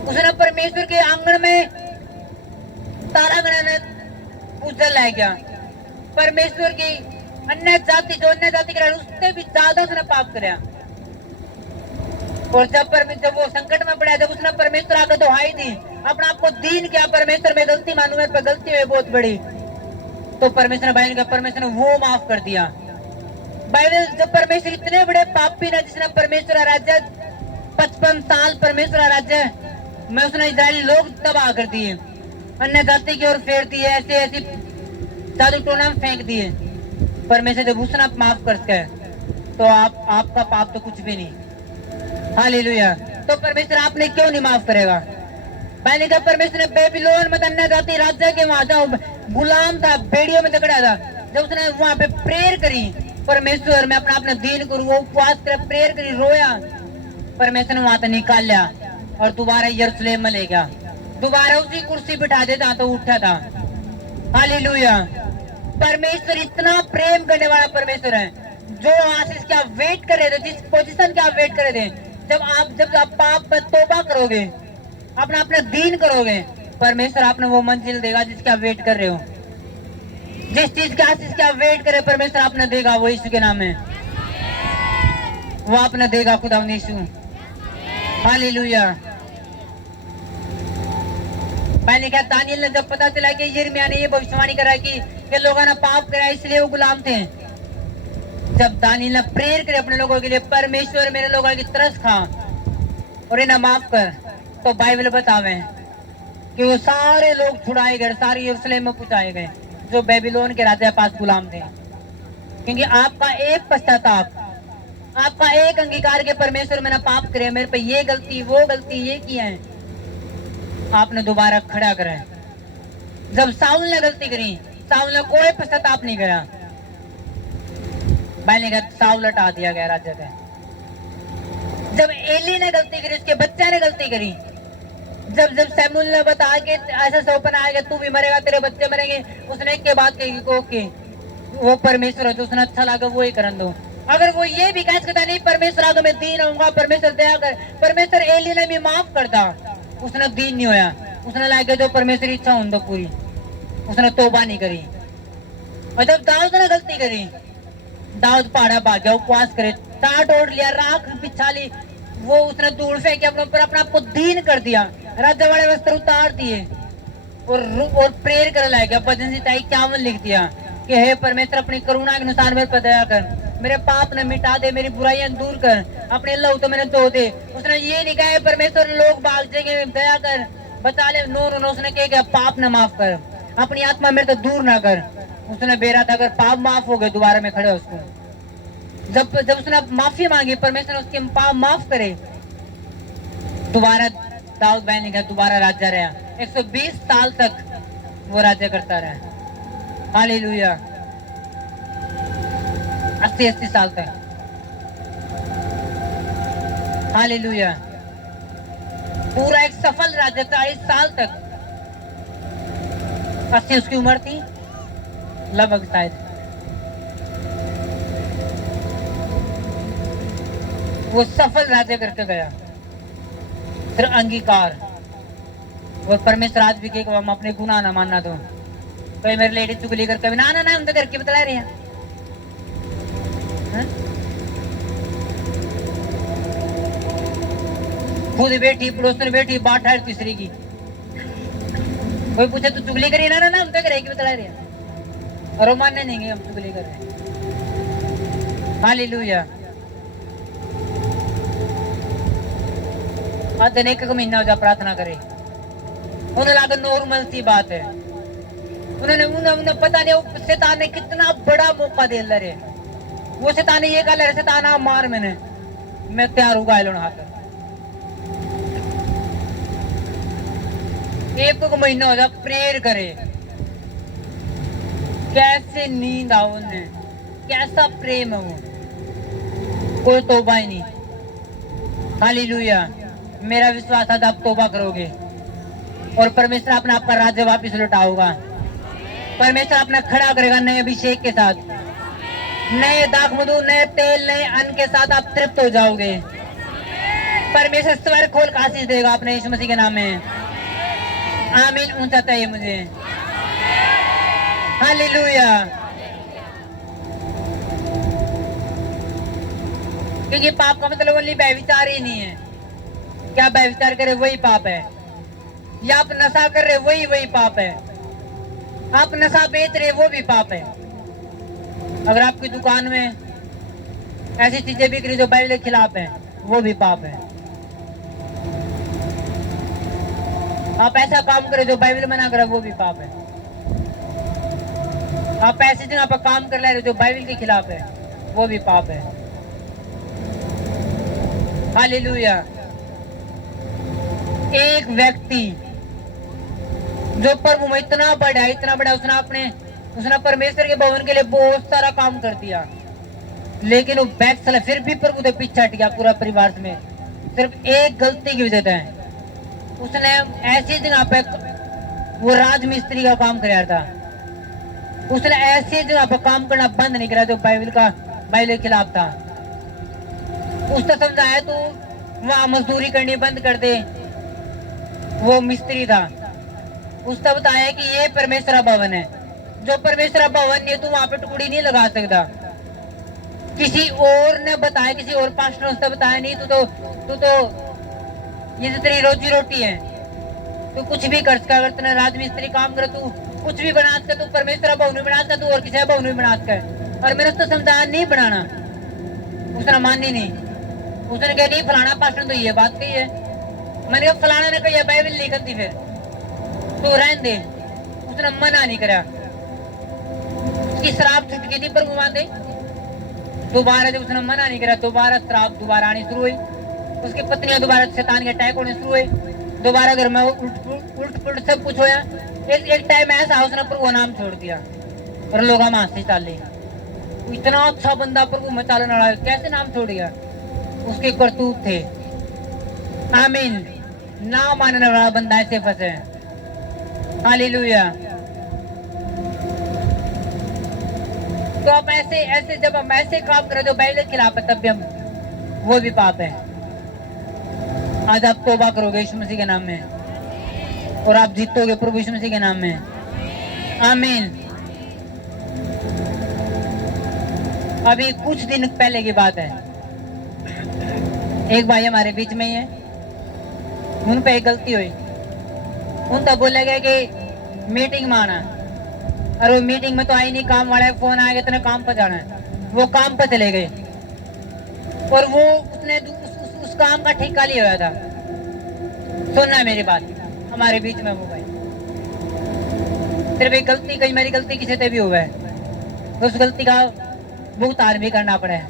उसने परमेश्वर के आंगन में तारा गणना पूजा ला गया। परमेश्वर की अन्य जाति जो अन्य जाति करा उससे भी ज्यादा उसने पाप कराया। और जब वो संकट में पड़ा, जब उसने परमेश्वर आकर दुहाई दी, अपना आपको दीन किया, परमेश्वर में गलती मानू, मेरे पर गलती हुई बहुत बड़ी, तो परमेश्वर ने परमेश्वर ने वो माफ कर दिया। बाइबल जब परमेश्वर इतने बड़े पापी ना, जिसने परमेश्वर राज्य 55 साल परमेश्वर राज्य में उसने इजरायली लोग तबाह कर दिए, अन्य जाति की ओर फेर दिए, ऐसे ऐसी जादू टोना में फेंक दिए। परमेश्वर जब उसने माफ कर सके तो आपका पाप तो कुछ भी नहीं। हालेलुया। तो परमेश्वर आपने क्यों नहीं माफ करेगा? पहले जब परमेश्वर ने बेबीलोन में अन्य जाति राज्य के वहां गुलाम था, बेड़ियों में जकड़ा था, जब उसने वहां पे प्रेयर करी, परमेश्वर मैं अपना दीन करूँ, वो उपवास कर प्रेयर करी, रोया, परमेश्वर ने वहां से निकाल लिया और दोबारा यरूशलेम में ले गया, दोबारा उसी कुर्सी बिठा दे जहां तो उठा था। हालेलुया। परमेश्वर इतना प्रेम करने वाला परमेश्वर है, जो आशीष क्या वेट कर रहे थे, जिस पोजीशन क्या वेट कर रहे थे, जब आप पाप पर तौबा करोगे, अपना दीन करोगे, परमेश्वर आपने वो मंजिल देगा जिसकी आप वेट कर रहे हो। जिस चीज की आशीष की आप वेट करे, परमेश्वर आपने देगा, वो यीशु के नाम में वो आपने देगा, खुदा यीशु। हालेलुया। पहले क्या दानियल ने जब पता चला कि यिर्मयाह ने ये भविष्यवाणी करा कि लोगों ने पाप करा इसलिए वो गुलाम थे, जब दानियल ने प्रेयर करे अपने लोगों के लिए, परमेश्वर मेरे लोगों की तरस खा और इन्हें माफ कर, तो बाइबल बतावे कि वो सारे लोग छुड़ाए गए, सारे यरूशलेम में पहुंचाए गए जो बेबीलोन के राजा पास गुलाम थे। क्योंकि आपका एक पश्चाताप, आपका एक अंगीकार के परमेश्वर मैंने पाप करे, मेरे पे ये गलती वो गलती ये किया है, आपने दोबारा खड़ा करा। जब साउल ने गलती करी, साउल ने कोई पश्चाताप नहीं करा, साउल हटा दिया गया राज्य का। जब एली ने गलती करी, उसके बच्चे ने गलती करी, जब सैमुएल ने बताया कि ऐसा सौपन आएगा, तू भी मरेगा, तेरे बच्चे मरेंगे, उसने एक के बाद कही वो परमेश्वर है, जो उसने अच्छा लगा वो ही करन दो। अगर वो ये भी कह सकता नहीं परमेश्वर आगे मैं दीन होऊंगा, परमेश्वर दया कर, परमेश्वर एली ने भी माफ करता, उसने दीन नहीं होया, उसने लाके जो परमेश्वर इच्छा हो पूरी, उसने तौबा नहीं करी। और जब दाऊद ने गलती करी, दाऊद पहाड़ा भाग गया, उपवास करे, टाट ओढ़ लिया, राख बिछा ली, वो उसने धूल फेंकी अपने ऊपर, अपना आपको दीन कर दिया, राज्य वाले वस्त्र उतार दिए और प्रेयर कर लाया गया। भजन संहिता 51 लिख दिया कि हे परमेश्वर अपनी करुणा के अनुसार मेरे पर दया कर, मेरे पाप ने मिटा दे, मेरी बुराइयां दूर कर, अपने लहू तो मैंने धो दे। उसने ये नहीं कहा परमेश्वर लोग भाग जाएंगे, दया कर बचा ले, नो, उसने कहा पाप न माफ कर, अपनी आत्मा मेरे तो दूर ना कर। उसने बेरा था अगर पाप माफ हो गए दोबारा में खड़े उसको, जब उसने माफी मांगी, परमेश्वर उसके पाप माफ करे, दोबारा दाऊद बहन का दोबारा राज्य रहा, 120 साल तक वो राज्य करता रहा। हालेलुया। 80 साल तक। हालेलुया। पूरा एक सफल राज्य, 40 साल तक। 80 उसकी उम्र थी लगभग शायद। वो सफल राज्य करके गया, फिर अंगीकार। और परमेश्वर आज भी के हम अपने गुनाह ना मानना दो। कोई मेरे लेडी चुगली करके ना हम तो करके बतला रहे हैं, खुद बैठी पड़ोसन बैठी बात है तीसरी की, कोई पूछे तू चुगली करी ना हम तो करेगी बतला रहे हैं, और मानने नहीं हम चुगली कर रहे हैं। हालेलुया। दिन एक महीना हो जा प्रार्थना करे, उन्हें लगा नॉर्मल सी बात है, उन्हें पता नहीं शैतान ने कितना बड़ा मौका दे रहे, वो शैतान ये कह ले शैतान मार मैंने, मैं तैयार हूँ घायल होने हाथ। एक महीना हो जा प्रेयर करे, कैसे नींद आओ उन्हें, कैसा प्रेम है वो, कोई तौबा ही नहीं। हालेलुया। मेरा विश्वास है आप तौबा करोगे और परमेश्वर अपना आपका राज्य वापिस लौटाओगा। परमेश्वर अपना खड़ा करेगा नए अभिषेक के साथ, नए दाखमधु, नए तेल, नए अन्न के साथ आप तृप्त हो जाओगे। परमेश्वर स्वर खोल का आशीष देगा अपने यीशु मसीह के नाम में। आमीन। ऊंचा चाहिए मुझे। हालेलुया। क्योंकि पाप का मतलब ओनली व्यभिचार ही नहीं है। क्या व्यभिचार करे वही पाप है, या आप नशा कर रहे वही पाप है, आप नशा बेच रहे वो भी पाप है। अगर आपकी दुकान में ऐसी चीजें बिक रही जो बाइबल के खिलाफ है वो भी पाप है। आप ऐसा काम करें जो बाइबल मना करे वो भी पाप है। आप ऐसी जगह पर काम कर रहे जो बाइबल के खिलाफ है वो भी पाप है। हालेलुया। एक व्यक्ति जो प्रभु में इतना बड़ा उसने परमेश्वर के भवन के लिए बहुत सारा काम कर दिया, लेकिन वो बैक चला, फिर भी प्रभु के पीछे हट गया पूरा परिवार में, सिर्फ एक गलती की वजह से। उसने ऐसी जगह पे वो राजमिस्त्री का काम कराया था, उसने ऐसी जगह पर काम करना बंद नहीं करा जो बाइबल के खिलाफ था। उसने समझाया तो वहां मजदूरी करनी बंद कर दे। वो मिस्त्री था, उसने बताया कि ये परमेश्वर भवन है, जो परमेश्वर भवन नहीं तो वहां पे टुकड़ी नहीं लगा सकता। किसी और ने बताया, किसी और पास्टर ने उसने बताया नहीं, तू तो ये तो तेरी रोजी रोटी है, तू कुछ भी कर सकता। अगर तेरा राजमिस्त्री काम करे तू कुछ भी बना सकता, तू परमेश्वर भवन भी बना सकता, तू और किसी भवन भी बना सकता। और मैंने उसको समझाया नहीं बनाना, उसने मानी नहीं। उसने कहा नहीं फलाना पास्टर तो ये बात कही है। मैंने कहा फलाना ने कही बाइबल नहीं करती, फिर तू रहने दे। उसने मना नहीं करा। उसकी शराब छूट गई थी प्रभु मानते। दोबारा जब उसने मना नहीं करा, दोबारा शराब दोबारा आनी शुरू हुई। उसकी पत्नियां दोबारा शैतान के अटैक होने शुरू हुए। दोबारा घर में उल्ट पुलट सब कुछ होया। एक टाइम ऐसा उसने प्रभु नाम छोड़ दिया और लोग हम हंसते चाले। इतना अच्छा बंदा प्रभु में चालने वाला कैसे नाम छोड़ गया? उसके करतूत थे। आमीन। ना मानने वाला बंदा ऐसे फंसे। हालेलुया। तो आप ऐसे जब हम ऐसे काम करें जो बाइबल के खिलाफ है, तब भी हम वो भी पाप है। आज आप तौबा करोगे यीशु मसीह के नाम में और आप जीतोगे प्रभु यीशु मसीह के नाम में। आमीन। अभी कुछ दिन पहले की बात है, एक भाई हमारे बीच में ही है, उन पे एक गलती हुई। उनका बोला गया कि मीटिंग में आना, और वो मीटिंग में तो आई नहीं, काम वाला फोन आएगा तेने काम पर जाना है। वो काम पर चले गए और वो उसने उस काम का ठेका लिया हुआ था। सुनना मेरी बात, हमारे बीच में वो भाई सिर्फ एक गलती, कहीं मेरी गलती किसी से भी हुआ है तो उस गलती का भुगतान भी करना पड़ा है।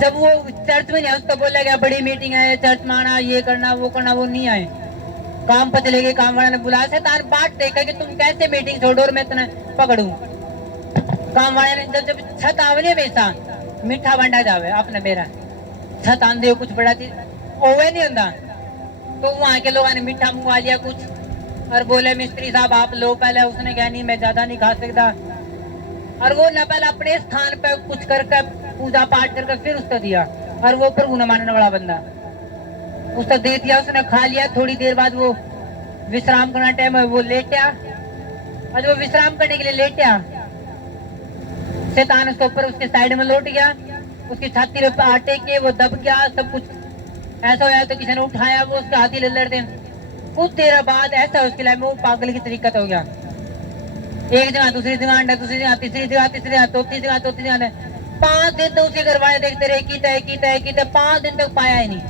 जब वो चर्च में नहीं, उसको बोला गया बड़ी मीटिंग है, चर्च में आना, ये करना वो करना, वो नहीं आए। काम पर चले गए। काम वाला ने बुलाया से तार बात देखा कि तुम कैसे मीटिंग छोड़ो और मैं तुम्हें पकड़ू। काम वाले ने जब छत आवने वैसा मीठा बंडा जावे अपने मेरा छत आंदे कुछ बड़ा चीज ओवे नहीं होता, तो वहां के लोगों ने मीठा मंगवा लिया कुछ और बोले मिस्त्री साहब आप लो पहले। उसने कहा नहीं मैं ज्यादा नहीं खा सकता, और वो न पहले अपने स्थान पे कुछ करके पूजा पाठ करके फिर उसको दिया। और वो प्रभु न मानने वाला बंदा उसको दे दिया, उसने खा लिया। थोड़ी देर बाद वो विश्राम करना टाइम है, वो लेटा, और वो विश्राम करने के लिए लेटा, शैतान उसके ऊपर उसके साइड में लौट गया, उसकी छाती पे आटे के वो दब गया। सब कुछ ऐसा होया तो किसी ने उठाया, वो उसके हाथी लड़ते। कुछ देर बाद ऐसा उसके लिए वो पागल की तरीकत हो गया। एक जगह दूसरी जगह, दूसरी जगह तीसरी जगह, तीसरी जगह चौथी जगह, चौथी जगह। 5 दिन तो उसे घर वाले देखते रहे की तय 5 दिन तक पाया ही नहीं,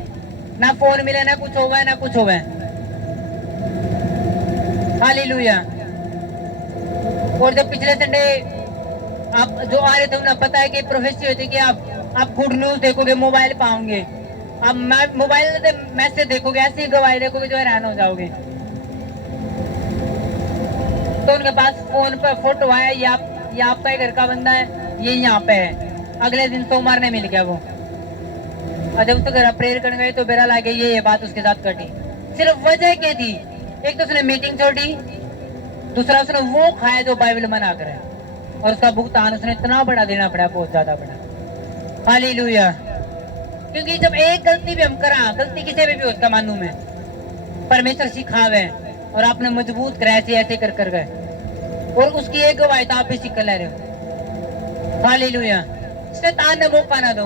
ना फोन मिले, ना कुछ होगा, ना कुछ होगा। हालेलुया। और जब पिछले संडे आप जो आ रहे थे उन्हें पता है कि प्रोफेसी होती है कि आप गुड न्यूज देखोगे, मोबाइल पाओगे, आप मोबाइल से मैसेज देखोगे, ऐसी गवाही देखोगे जो हैरान हो जाओगे। तो उनके पास फोन पर फोटो आया, ये आपका ही घर का बंदा है, ये यहाँ पे है। अगले दिन सोमवार ने मिल गया वो, और जब उसके घर प्रेयर करने गए तो बेरा लागे ये बात उसके साथ कटी। सिर्फ वजह क्या थी? एक तो उसने मीटिंग छोड़ी, दूसरा उसने वो खाया जो बाइबल मना करे, और उसका भुगतान उसने इतना बड़ा देना पड़ा, बहुत ज्यादा बड़ा। हालेलुया। क्योंकि जब एक गलती भी हम करा, गलती किसी भी उसका मानू में परमेश्वर सिखावे और आपने मजबूत करे, ऐसे ऐसे कर गए, और उसकी एक गवाही तो आप भी सीख ले रहे हो। हालेलुया। शैतान ने मौका ना दो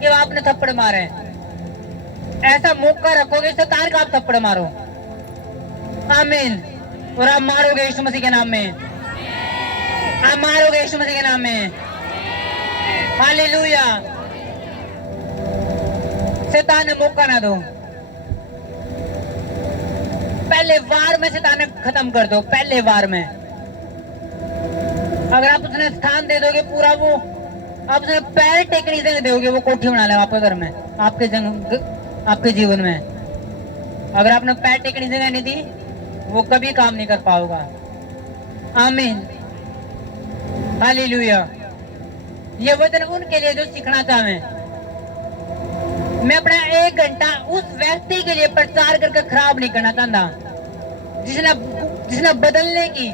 कि आपने थप्पड़ मारे, ऐसा मौका रखोगे शैतान का आप थप्पड़ मारो। आमीन। और आप मारोगे यीशु मसीह के नाम में, आप मारोगे यीशु मसीह के नाम में। हालेलुया। शैतान ने मौका ना दो, पहले वार में शैतान ने खत्म कर दो, पहले वार में। अगर आप उसने स्थान दे दोगे पूरा, वो आप उसने पैर टेकने से दोगे, वो कोठी बना ले आपके घर में, आपके जीवन में। अगर आपने पैर टेकने से नहीं दी, वो कभी काम नहीं कर पाओगा। आमीन। हालेलुया। ये वचन उनके लिए जो सीखना चाहे। मैं अपना 1 घंटा उस व्यक्ति के लिए प्रचार करके खराब नहीं करना चाहता जिसने बदलने की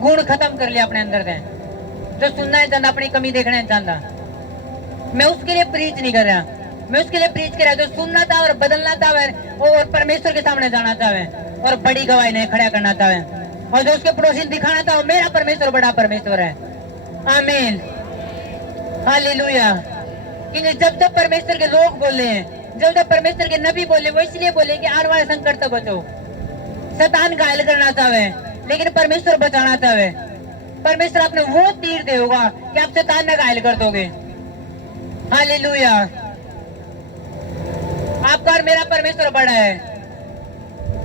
गुण खत्म कर लिया अपने अंदर से, जो सुनना है चाहता, अपनी कमी देखना है चाहता। मैं उसके लिए प्रीच नहीं कर रहा, मैं उसके लिए प्रीच कर रहा जो सुनना था और बदलना था, और परमेश्वर के सामने जाना चाहे और बड़ी गवाही नहीं खड़ा करना चाहे, और जो उसके पड़ोसी दिखाना था मेरा परमेश्वर बड़ा परमेश्वर है। आमीन। हालेलुया। क्योंकि जब जब परमेश्वर के लोग बोले हैं, जब जब परमेश्वर के नबी बोले, वो इसलिए बोले कि आने वाले संकट से बचो। शैतान घायल करना चाहे लेकिन परमेश्वर बचाना चाहे। परमेश्वर आपने वो तीर दे होगा कि आप शैतान ने घायल कर दोगे। हालेलुया। आपका और मेरा परमेश्वर बड़ा है।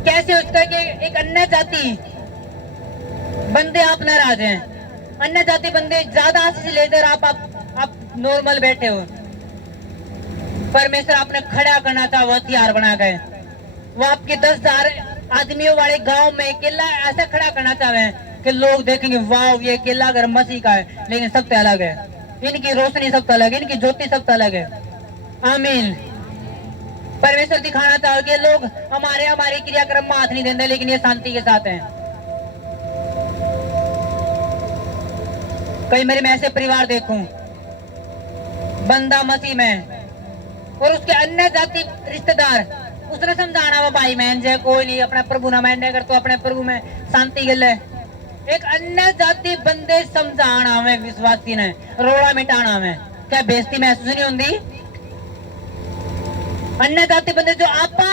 कैसे उसका कि एक अन्य जाति बंदे आप नाराज हैं, अन्य जाति बंदे ज्यादा आशीष लेकर आप नॉर्मल बैठे हो। परमेश्वर आपने खड़ा करना था, वो हथियार बना गए, वो आपके 10,000 आदमियों वाले गांव में केला ऐसा खड़ा करना चाहे कि लोग देखेंगे वाह ये केला अगर मसीह का है, लेकिन सबसे अलग है, इनकी रोशनी सबसे अलग है, इनकी ज्योति सबसे अलग है। आमीन। परमेश्वर दिखाना चाहो कि लोग हमारे क्रियाक्रम में हाथ नहीं देते, लेकिन ये शांति के साथ हैं। कई मेरे में ऐसे परिवार देखूं, बंदा मसीह में और उसके अन्य जाति रिश्तेदार, उसने समझाना वो भाई बहन जय कोई नहीं, अपना प्रभु ना मान कर तो अपने प्रभु में शांति गल है। एक अन्य जाति बंदे समझाना हमें, विश्वासी ने रोड़ा मिटाना हमें, क्या बेइज्जती महसूस नहीं होती? अन्य जाति बंदे जो आपा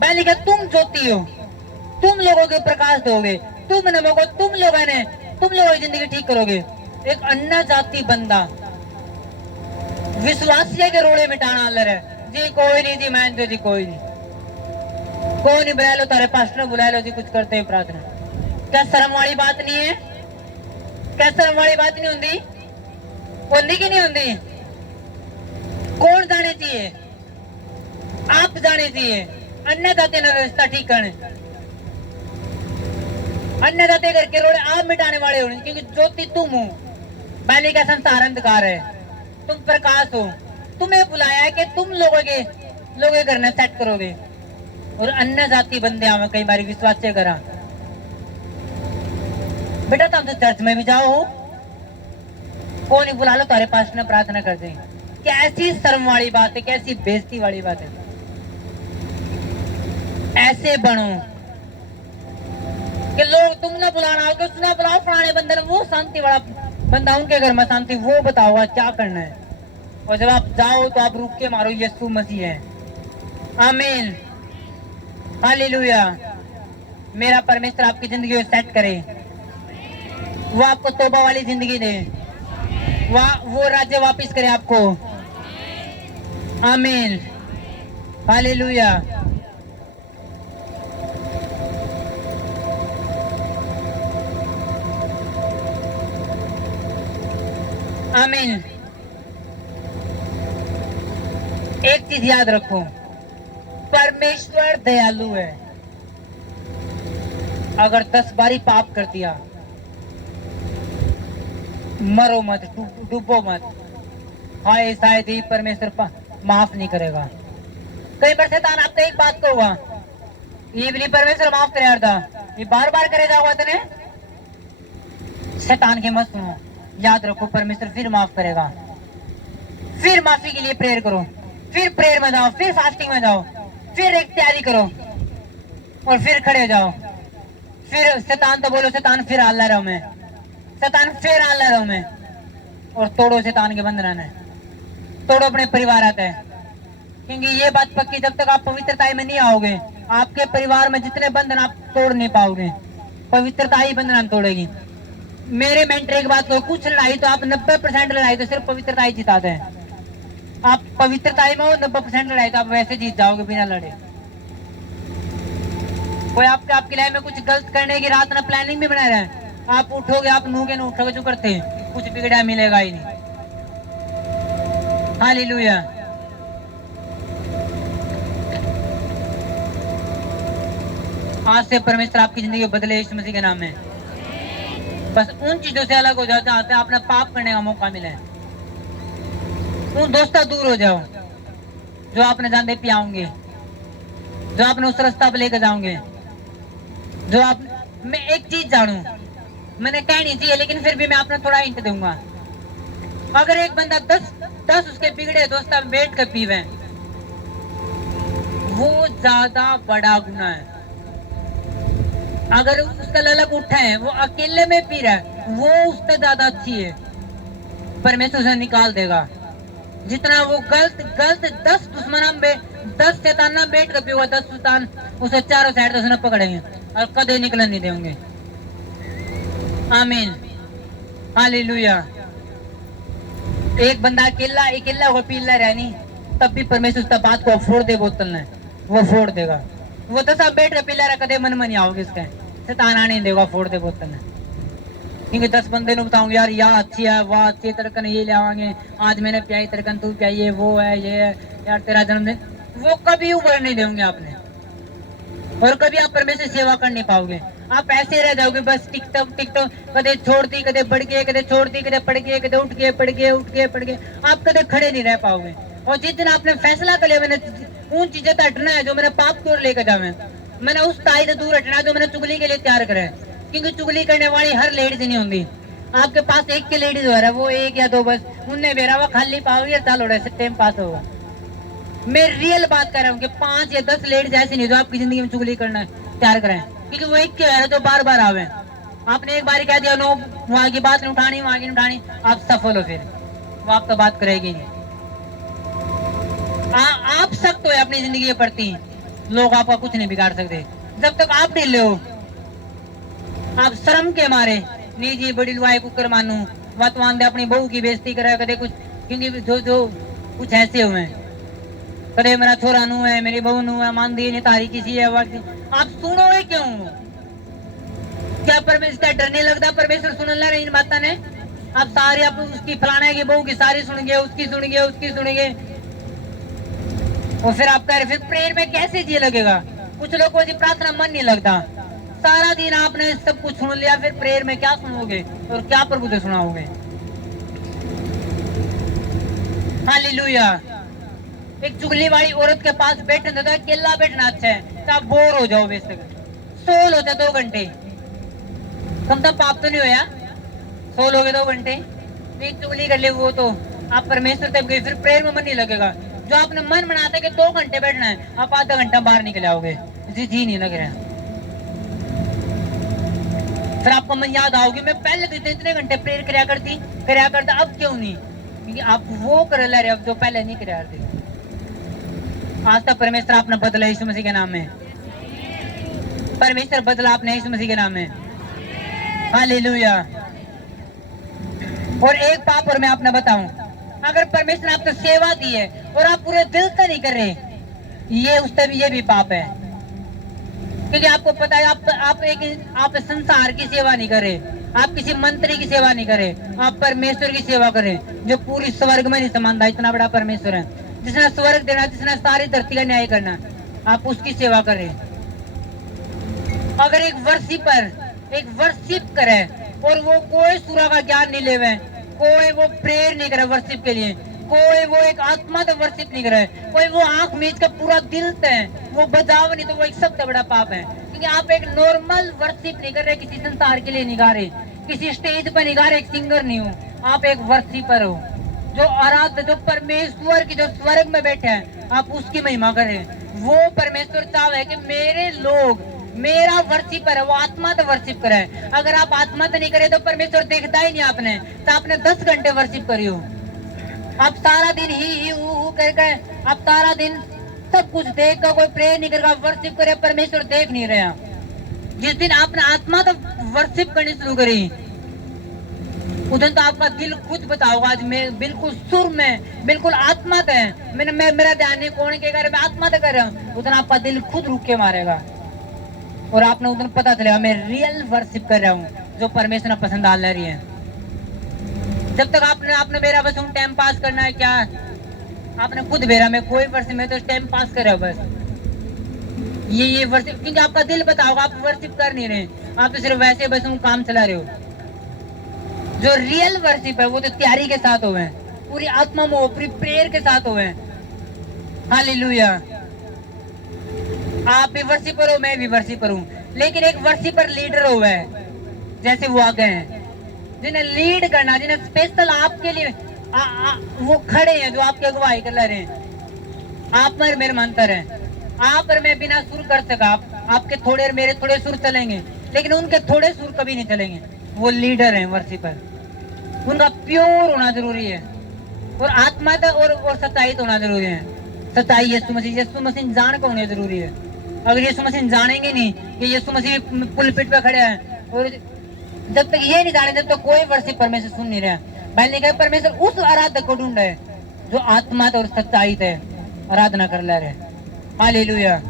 पहले क्या, तुम ज्योति हो, तुम लोगों के प्रकाश दोगे, तुम नमोगे, तुम लोगों की जिंदगी ठीक करोगे। एक अन्य जाति बंदा विश्वासी के रोड़े मिटाना अलग है जी, कोई नहीं जी, मान दो जी, कोई नहीं बुला लो, तारे पास्टर बुला लो जी, कुछ करते हैं प्रार्थना। क्या शर्म वाली बात नहीं है? क्या शर्म वाली बात नहीं होती? होती कि नहीं होती? कौन जाने चाहिए? आप जाने चाहिए। अन्य जाति ने रिश्ता ठीक करने, अन्य जाति करके रोड़े आप मिटाने वाले होने, क्योंकि ज्योति तुम हो, पहले का संसार अंधकार है, तुम प्रकाश हो। तुम्हें बुलाया है कि तुम लोगों घर ने सेट करोगे, और अन्य जाति बंदे आवे कई बार विश्वास से करा। बेटा तुम तो चर्च में भी जाओ, कौन नहीं बुला लो, तारे पास ने प्रार्थना कर दे। कैसी शर्म वाली बात है, कैसी बेइज्जती वाली बात है। ऐसे बनो कि लोग तुम ना बुलाना हो, उसने बुलाओ फलाने बंदे ने, वो शांति वाला बंदा, उनके घर में शांति, वो बताओ क्या करना है। और जब आप जाओ तो आप रुक के मारो यीशु मसीह है। आमीन। हालेलुया। मेरा परमेश्वर आपकी जिंदगी को सेट करे, वो आपको तौबा वाली जिंदगी दे, वो राज्य वापस करे आपको। आमीन। हालेलुया। आमीन। एक चीज याद रखो, परमेश्वर दयालु है। अगर 10 बारी पाप कर दिया, मरो मत, डूबो मत, हाय शायद ही परमेश्वर माफ नहीं करेगा। कई बार शैतान आपको एक बात को होगा, ये भी परमेश्वर माफ करे यार, ये बार बार करे जाओगा तने। शैतान के मत सुनो, याद रखो परमेश्वर फिर माफ करेगा। फिर माफी के लिए प्रेयर करो, फिर प्रेयर में जाओ, फिर फास्टिंग में जाओ, फिर एक तैयारी करो और फिर खड़े हो जाओ। फिर शैतान तो बोलो, शैतान फिर आल्ला रहो मैं, शैतान फिर आल्ला रहो मैं, और तोड़ो शैतान के बंधन है, तोड़ो अपने परिवार आते हैं। क्योंकि ये बात पक्की, जब तक आप पवित्रता में नहीं आओगे, आपके परिवार में जितने बंधन आप तोड़ नहीं पाओगे, पवित्रता ही बंधन तोड़ेगी। मेरे मेंटर एक बात को, कुछ लड़ाई तो आप 90% लड़ाई तो सिर्फ पवित्रता ही जिताते हैं। आप पवित्रता में हो, 90% लड़ाई तो आप वैसे जीत जाओगे बिना लड़े। कोई आपकी लाइफ में कुछ गलत करने की रात ना प्लानिंग भी बना रहा है, आप उठोगे, आप नूगे न उठोगे जो करते हैं, कुछ बिगड़ा मिलेगा ही नहीं। हालेलुया। आज से परमेश्वर आपकी जिंदगी बदले यीशु मसीह के नाम में। बस उन चीजों से अलग हो जाओ जहां से आपने पाप करने का मौका मिला है। उन दोस्तों दूर हो जाओ जो आपने जाने पियाओगे, जो आपने उस रास्ता पे लेकर जाओगे, जो आप। मैं एक चीज जानू, मैंने कहनी चाहिए लेकिन फिर भी मैं आपने थोड़ा हिंट दूंगा। अगर एक बंदा 10 उसके बिगड़े दोस्त बैठ कर पीवे, वो ज्यादा बड़ा गुना है। अगर उसका ललक उठा है, वो अकेले में पी रहा है, वो उससे ज्यादा अच्छी है, परमेश्वर उसे निकाल देगा। जितना वो गलत 10 दुश्मन 10 शैतान बैठ कर पिएगा, 10 शैतान उसे चारों साइड से पकड़ेंगे और कदे निकलने नहीं देंगे। आमीन, हालेलुया। एक बंदा अकेला वो पीला रहनी, तब भी परमेश्वर उसका बात को फोड़ दे, बोतल ने वो फोड़ देगा। वो तो सब बैठ कर पीला रहा, कदे मन में नहीं आओगे इसके, शैतान आने नहीं देगा, फोड़ दे बोतल ने। क्योंकि 10 बंदे ने बताऊंगे यार यह अच्छी है, वाह अच्छी, तरकन ये ले आवांगे, आज मैंने पियाई तरकन तू पियाई, वो है ये है यार तेरा जन्मदिन, वो कभी ऊपर नहीं देंगे आपने, और कभी आप परमेश्वर सेवा कर नहीं पाओगे। आप ऐसे रह जाओगे बस टिकटॉक कदे छोड़ती, कदे बढ़ गए, कदे छोड़ती, कदे पड़ गए, कदे उठ गए, पड़ गए, उठ गए, पड़ गए, आप कदे खड़े नहीं रह पाओगे। और जिस दिन आपने फैसला कर लिया मैंने उन चीजें तो हटना है जो मैंने पाप की ओर लेकर जावे, मैंने उस ताई से दूर हटना है जो मैंने चुगली के लिए तैयार करे। क्योंकि चुगली करने वाली हर लेडीज नहीं होती। आपके पास एक के लेडीज हो रहा है, वो 1 या 2 बस उनने बेरा हुआ खाली पाओगे, चाल हो रहा है, टाइम पास होगा। मैं रियल बात कर रहा हूँ कि 5 या 10 लेडीज ऐसी नहीं जो आपकी जिंदगी में चुगली करना तैयार करें। क्योंकि वो एक के जो बार बार आवे, आपने एक बार कह दिया नो, वहां की बात नहीं उठानी, वहां की नहीं उठानी, आप सफल हो, फिर वो आपका बात करेगी नहीं। आप सख्त हो अपनी जिंदगी के प्रति, लोग आपका कुछ नहीं बिगाड़ सकते जब तक आप ढीले हो। आप शर्म के मारे नहीं जी बड़ी लुआई कुकर मानू, वर्तमान दे अपनी बहू की बेइज्जती करे कदे कुछ, क्योंकि जो कुछ ऐसे हुए, कदे मेरा छोरा नू है, मेरी बहू नू है, मान दी नहीं तारी किसी है। आप सुनोगे क्यों? क्या परमेश्वर का डर नहीं लगता? परमेश्वर सुन ला रहे इन बातों ने। आप सारी आप उसकी फलाने की बहू की सारी सुन गए, उसकी सुन गए, उसकी सुन गए, और फिर आप कह रहे, फिर प्रेयर में कैसे जी लगेगा? कुछ लोग को जी प्रार्थना मन नहीं लगता, सारा दिन आपने सब कुछ सुन लिया, फिर प्रेयर में क्या सुनोगे और क्या प्रभु से सुनाओगे? हालेलुया। एक चुगली वाली औरत के पास बैठने तो अकेला बैठना अच्छा है, तो आप बोर हो जाओ, बेशक सोल होते 2 घंटे कम तो पाप तो नहीं होया, सोल हो गए 2 घंटे, एक चुगली कर ले वो तो आप परमेश्वर तक गए, फिर प्रेयर में मन नहीं लगेगा। जो आपने मन बनाता है कि 2 घंटे बैठना है, आप आधा घंटा बाहर निकल आओगे, जी नहीं लग रहा। फिर आपको मन याद आओगी मैं पहले तो इतने घंटे प्रेयर कराया करता, अब क्यों नहीं? क्योंकि आप वो कर ले रहे अब जो पहले नहीं कराया करते। आज तक परमेश्वर आपने बदला यीशु मसीह के नाम में, परमेश्वर बदला आपने यीशु मसीह के नाम में। हालेलुया। और एक पाप और मैं आपने बताऊं, अगर परमेश्वर ने आपको सेवा दी है और आप पूरे दिल से नहीं कर रहे, ये भी पाप है। क्योंकि आपको पता है आप संसार की सेवा नहीं कर रहे, आप किसी मंत्री की सेवा नहीं करें, आप परमेश्वर की सेवा करें जो पूरी स्वर्ग में नहीं समानता। इतना बड़ा परमेश्वर है जिसने स्वर्ग देना, जिसने सारी धरती का न्याय करना, आप उसकी सेवा करें। अगर एक वर्शिप करे और वो कोई सूरा का ज्ञान नहीं लेवे, कोई वो प्रेयर नहीं करे वर्शिप के लिए, कोई वो एक आत्मा तो वर्शिप नहीं करे, कोई वो आंख मीच का पूरा दिल से वो बजाव नहीं, तो वो एक सबसे बड़ा पाप है। क्योंकि आप एक नॉर्मल वर्शिप नहीं कर रहे, किसी संसार के लिए नहीं गा रहे, किसी स्टेज पर नहीं गा रहे, एक सिंगर नहीं हो, आप एक वर्शिपर हो जो आराध्य, जो परमेश्वर की जो स्वर्ग में बैठे हैं, आप उसकी महिमा करें। वो परमेश्वर चाहे कि मेरे लोग मेरा वर्शिपर है, वो आत्मा तो वर्शिप करे। अगर आप आत्मा तो नहीं करे तो परमेश्वर देखता ही नहीं आपने, तो आपने 10 घंटे वर्शिप करी हो, आप सारा दिन ही करके आप सारा दिन सब कुछ देख कर कोई प्रे नहीं करेगा, वर्शिप करे, परमेश्वर देख नहीं रहा। जिस दिन आपने आत्मा तो वर्शिप करनी शुरू करी, उस दिन तो आपका दिल खुद बताओगा आज मैं बिल्कुल सुर में, बिल्कुल आत्मा तो है, मेरा ध्यान नहीं कौन के करे, मैं आत्मा तो कर रहा हूँ। उस दिन आपका दिल खुद रुक के मारेगा और आपने उधर पता चलेगा मैं रियल वर्शिप कर रहा हूँ जो परमेश्वर पसंद आ रही है। जब तक आपने मेरा बस टाइम पास करना है, क्या आपने खुद बेरा में कोई वर्शिप में तो टाइम पास कर रहे हो बस ये वर्शिप, क्योंकि आपका दिल बताओगा आप वर्शिप कर नहीं रहे, आप तो सिर्फ वैसे बस काम चला रहे हो। जो रियल वर्शिप है वो तो तैयारी के साथ हुए, पूरी आत्मा में, पूरी प्रेयर के साथ हुए। हालेलुया। आप भी वर्शिपर हो, मैं भी वर्शिपर हूँ, लेकिन एक वर्शिपर लीडर हुआ है, जैसे वो आगे हैं जिन्हें लीड करना, जिन्हें स्पेशल आपके लिए वो खड़े हैं, जो आपकी अगुवाई कर रहे हैं। आप पर मेरे मंत्र है, आप और मैं बिना सुर कर सका, आपके थोड़े और मेरे थोड़े सुर चलेंगे, लेकिन उनके थोड़े सुर कभी नहीं चलेंगे। वो लीडर हैं वर्शिपर, उनका प्योर होना जरूरी है और आत्मा और सच्चाई होना जरूरी है। सच्चाई यीशु मसीह जान को होना जरूरी है। अगर यीशु मसीह जानेंगे नहीं कि यीशु मसीह पुलपिट पे खड़े हैं, और जब तक ये नहीं जाने, जब तक कोई वर्शिप परमेश्वर सुन नहीं रहा। भाई ने कहा परमेश्वर उस आराधक को ढूंढ है जो आत्मा और सच्चाई से आराधना कर ले रहे। हालेलुया।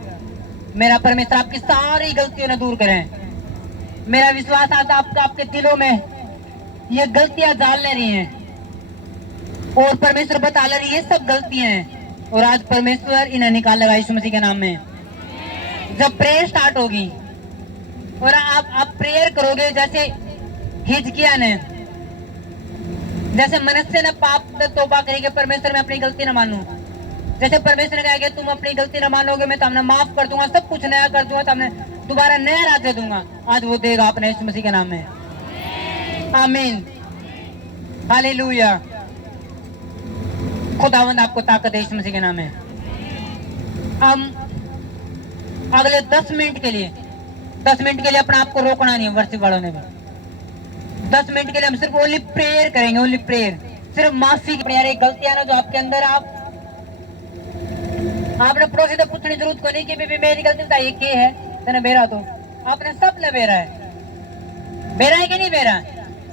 मेरा परमेश्वर आपकी सारी गलतियों ने दूर करें। मेरा विश्वास आता आपके दिलों में ये गलतियां डाल ले रही हैं और परमेश्वर बता ले रही है सब गलतियां हैं, और आज परमेश्वर इन्हें निकाल लगा यीशु मसीह के नाम में। जब प्रेयर स्टार्ट होगी और आप प्रेयर करोगे, जैसे हिजकिया ने, जैसे मनुष्य ने पाप तौबा करी कि परमेश्वर मैं अपनी गलती न मानूं, जैसे परमेश्वर ने कहा कि तुम अपनी गलती न मानोगे मैं तुमने माफ कर दूंगा, सब कुछ नया कर दूंगा, तुमने दोबारा नया राज्य दूंगा। आज वो देगा अपने यीशु मसीह के नाम में। आमीन। हालेलुया। खुदावंद आपको ताकत है यीशु मसीह के नाम में। हम अगले 10 मिनट के लिए अपने आप को रोकना नहीं है। वर्शिप वालों ने भी 10 मिनट के लिए हम सिर्फ ओनली प्रेयर करेंगे, ओनली प्रेयर, सिर्फ माफी की यार गलतियां ना जो आपके अंदर आपने पड़ोसी से पूछने की जरूरत को नहीं कि बेबी मेरी गलती बताइए क्या है, तेने बेरा तो आपने सब ने बेरा है कि नहीं बेरा?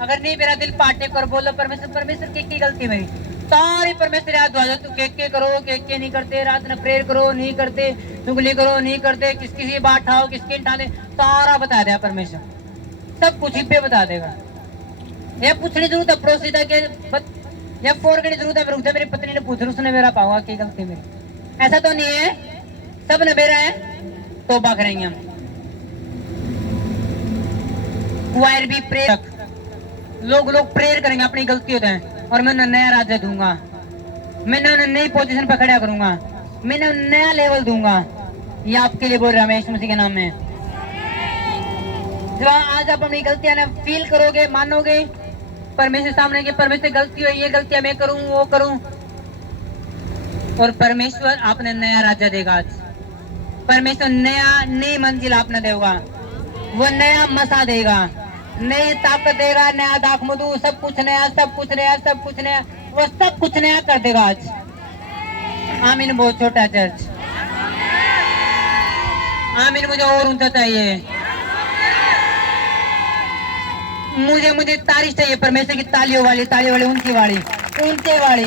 अगर नहीं बेरा दिल पाटे कर बोलो परमेश्वर की गलती मेरी सारी परमेश्वर याद आ जाओ। तू के करो के नहीं करते, रात में प्रेयर करो नहीं करते, चुगली करो नहीं करते, किसी बात उठाओ किसकी ठाले, सारा बता दिया परमेश्वर, सब कुछ ही पे बता देगा। ये पूछने जरूरत है पड़ोसी था कि या फोन करने जरूरत है रुक जा मेरी पत्नी ने पूछ उसने मेरा पाऊंगा की गलती मेरी, ऐसा तो नहीं है, सब ने मेरा है। तौबा करेंगे हम। वायर भी प्रेयर, लोग प्रेयर करेंगे अपनी गलतियों से, और मैं उन्हें नया राज्य दूंगा, मैंने उन्हें नई पोजीशन पर खड़ा करूंगा, मैंने उन्हें नया लेवल दूंगा। ये आपके लिए बोल रहा है यीशु मसीह के नाम में। जब आज आप अपनी गलतियां ना फील करोगे, मानोगे परमेश्वर सामने कि परमेश्वर गलती हुई, ये गलतियां मैं करूं वो करूं, और परमेश्वर आपने नया राज्य देगा। आज परमेश्वर नई मंजिल आपने देगा, वो नया मसा देगा, नई ताकत देगा, नया दाख मधु, सब कुछ नया, सब कुछ नया, सब कुछ नया, वो सब कुछ नया कर देगा आज। आमीन। बहुत छोटा चर्च, आमीन। मुझे और ऊंचा चाहिए, मुझे तारीफ चाहिए परमेश्वर की, तालियों वाली ऊंची वाली ऊंचे वाली।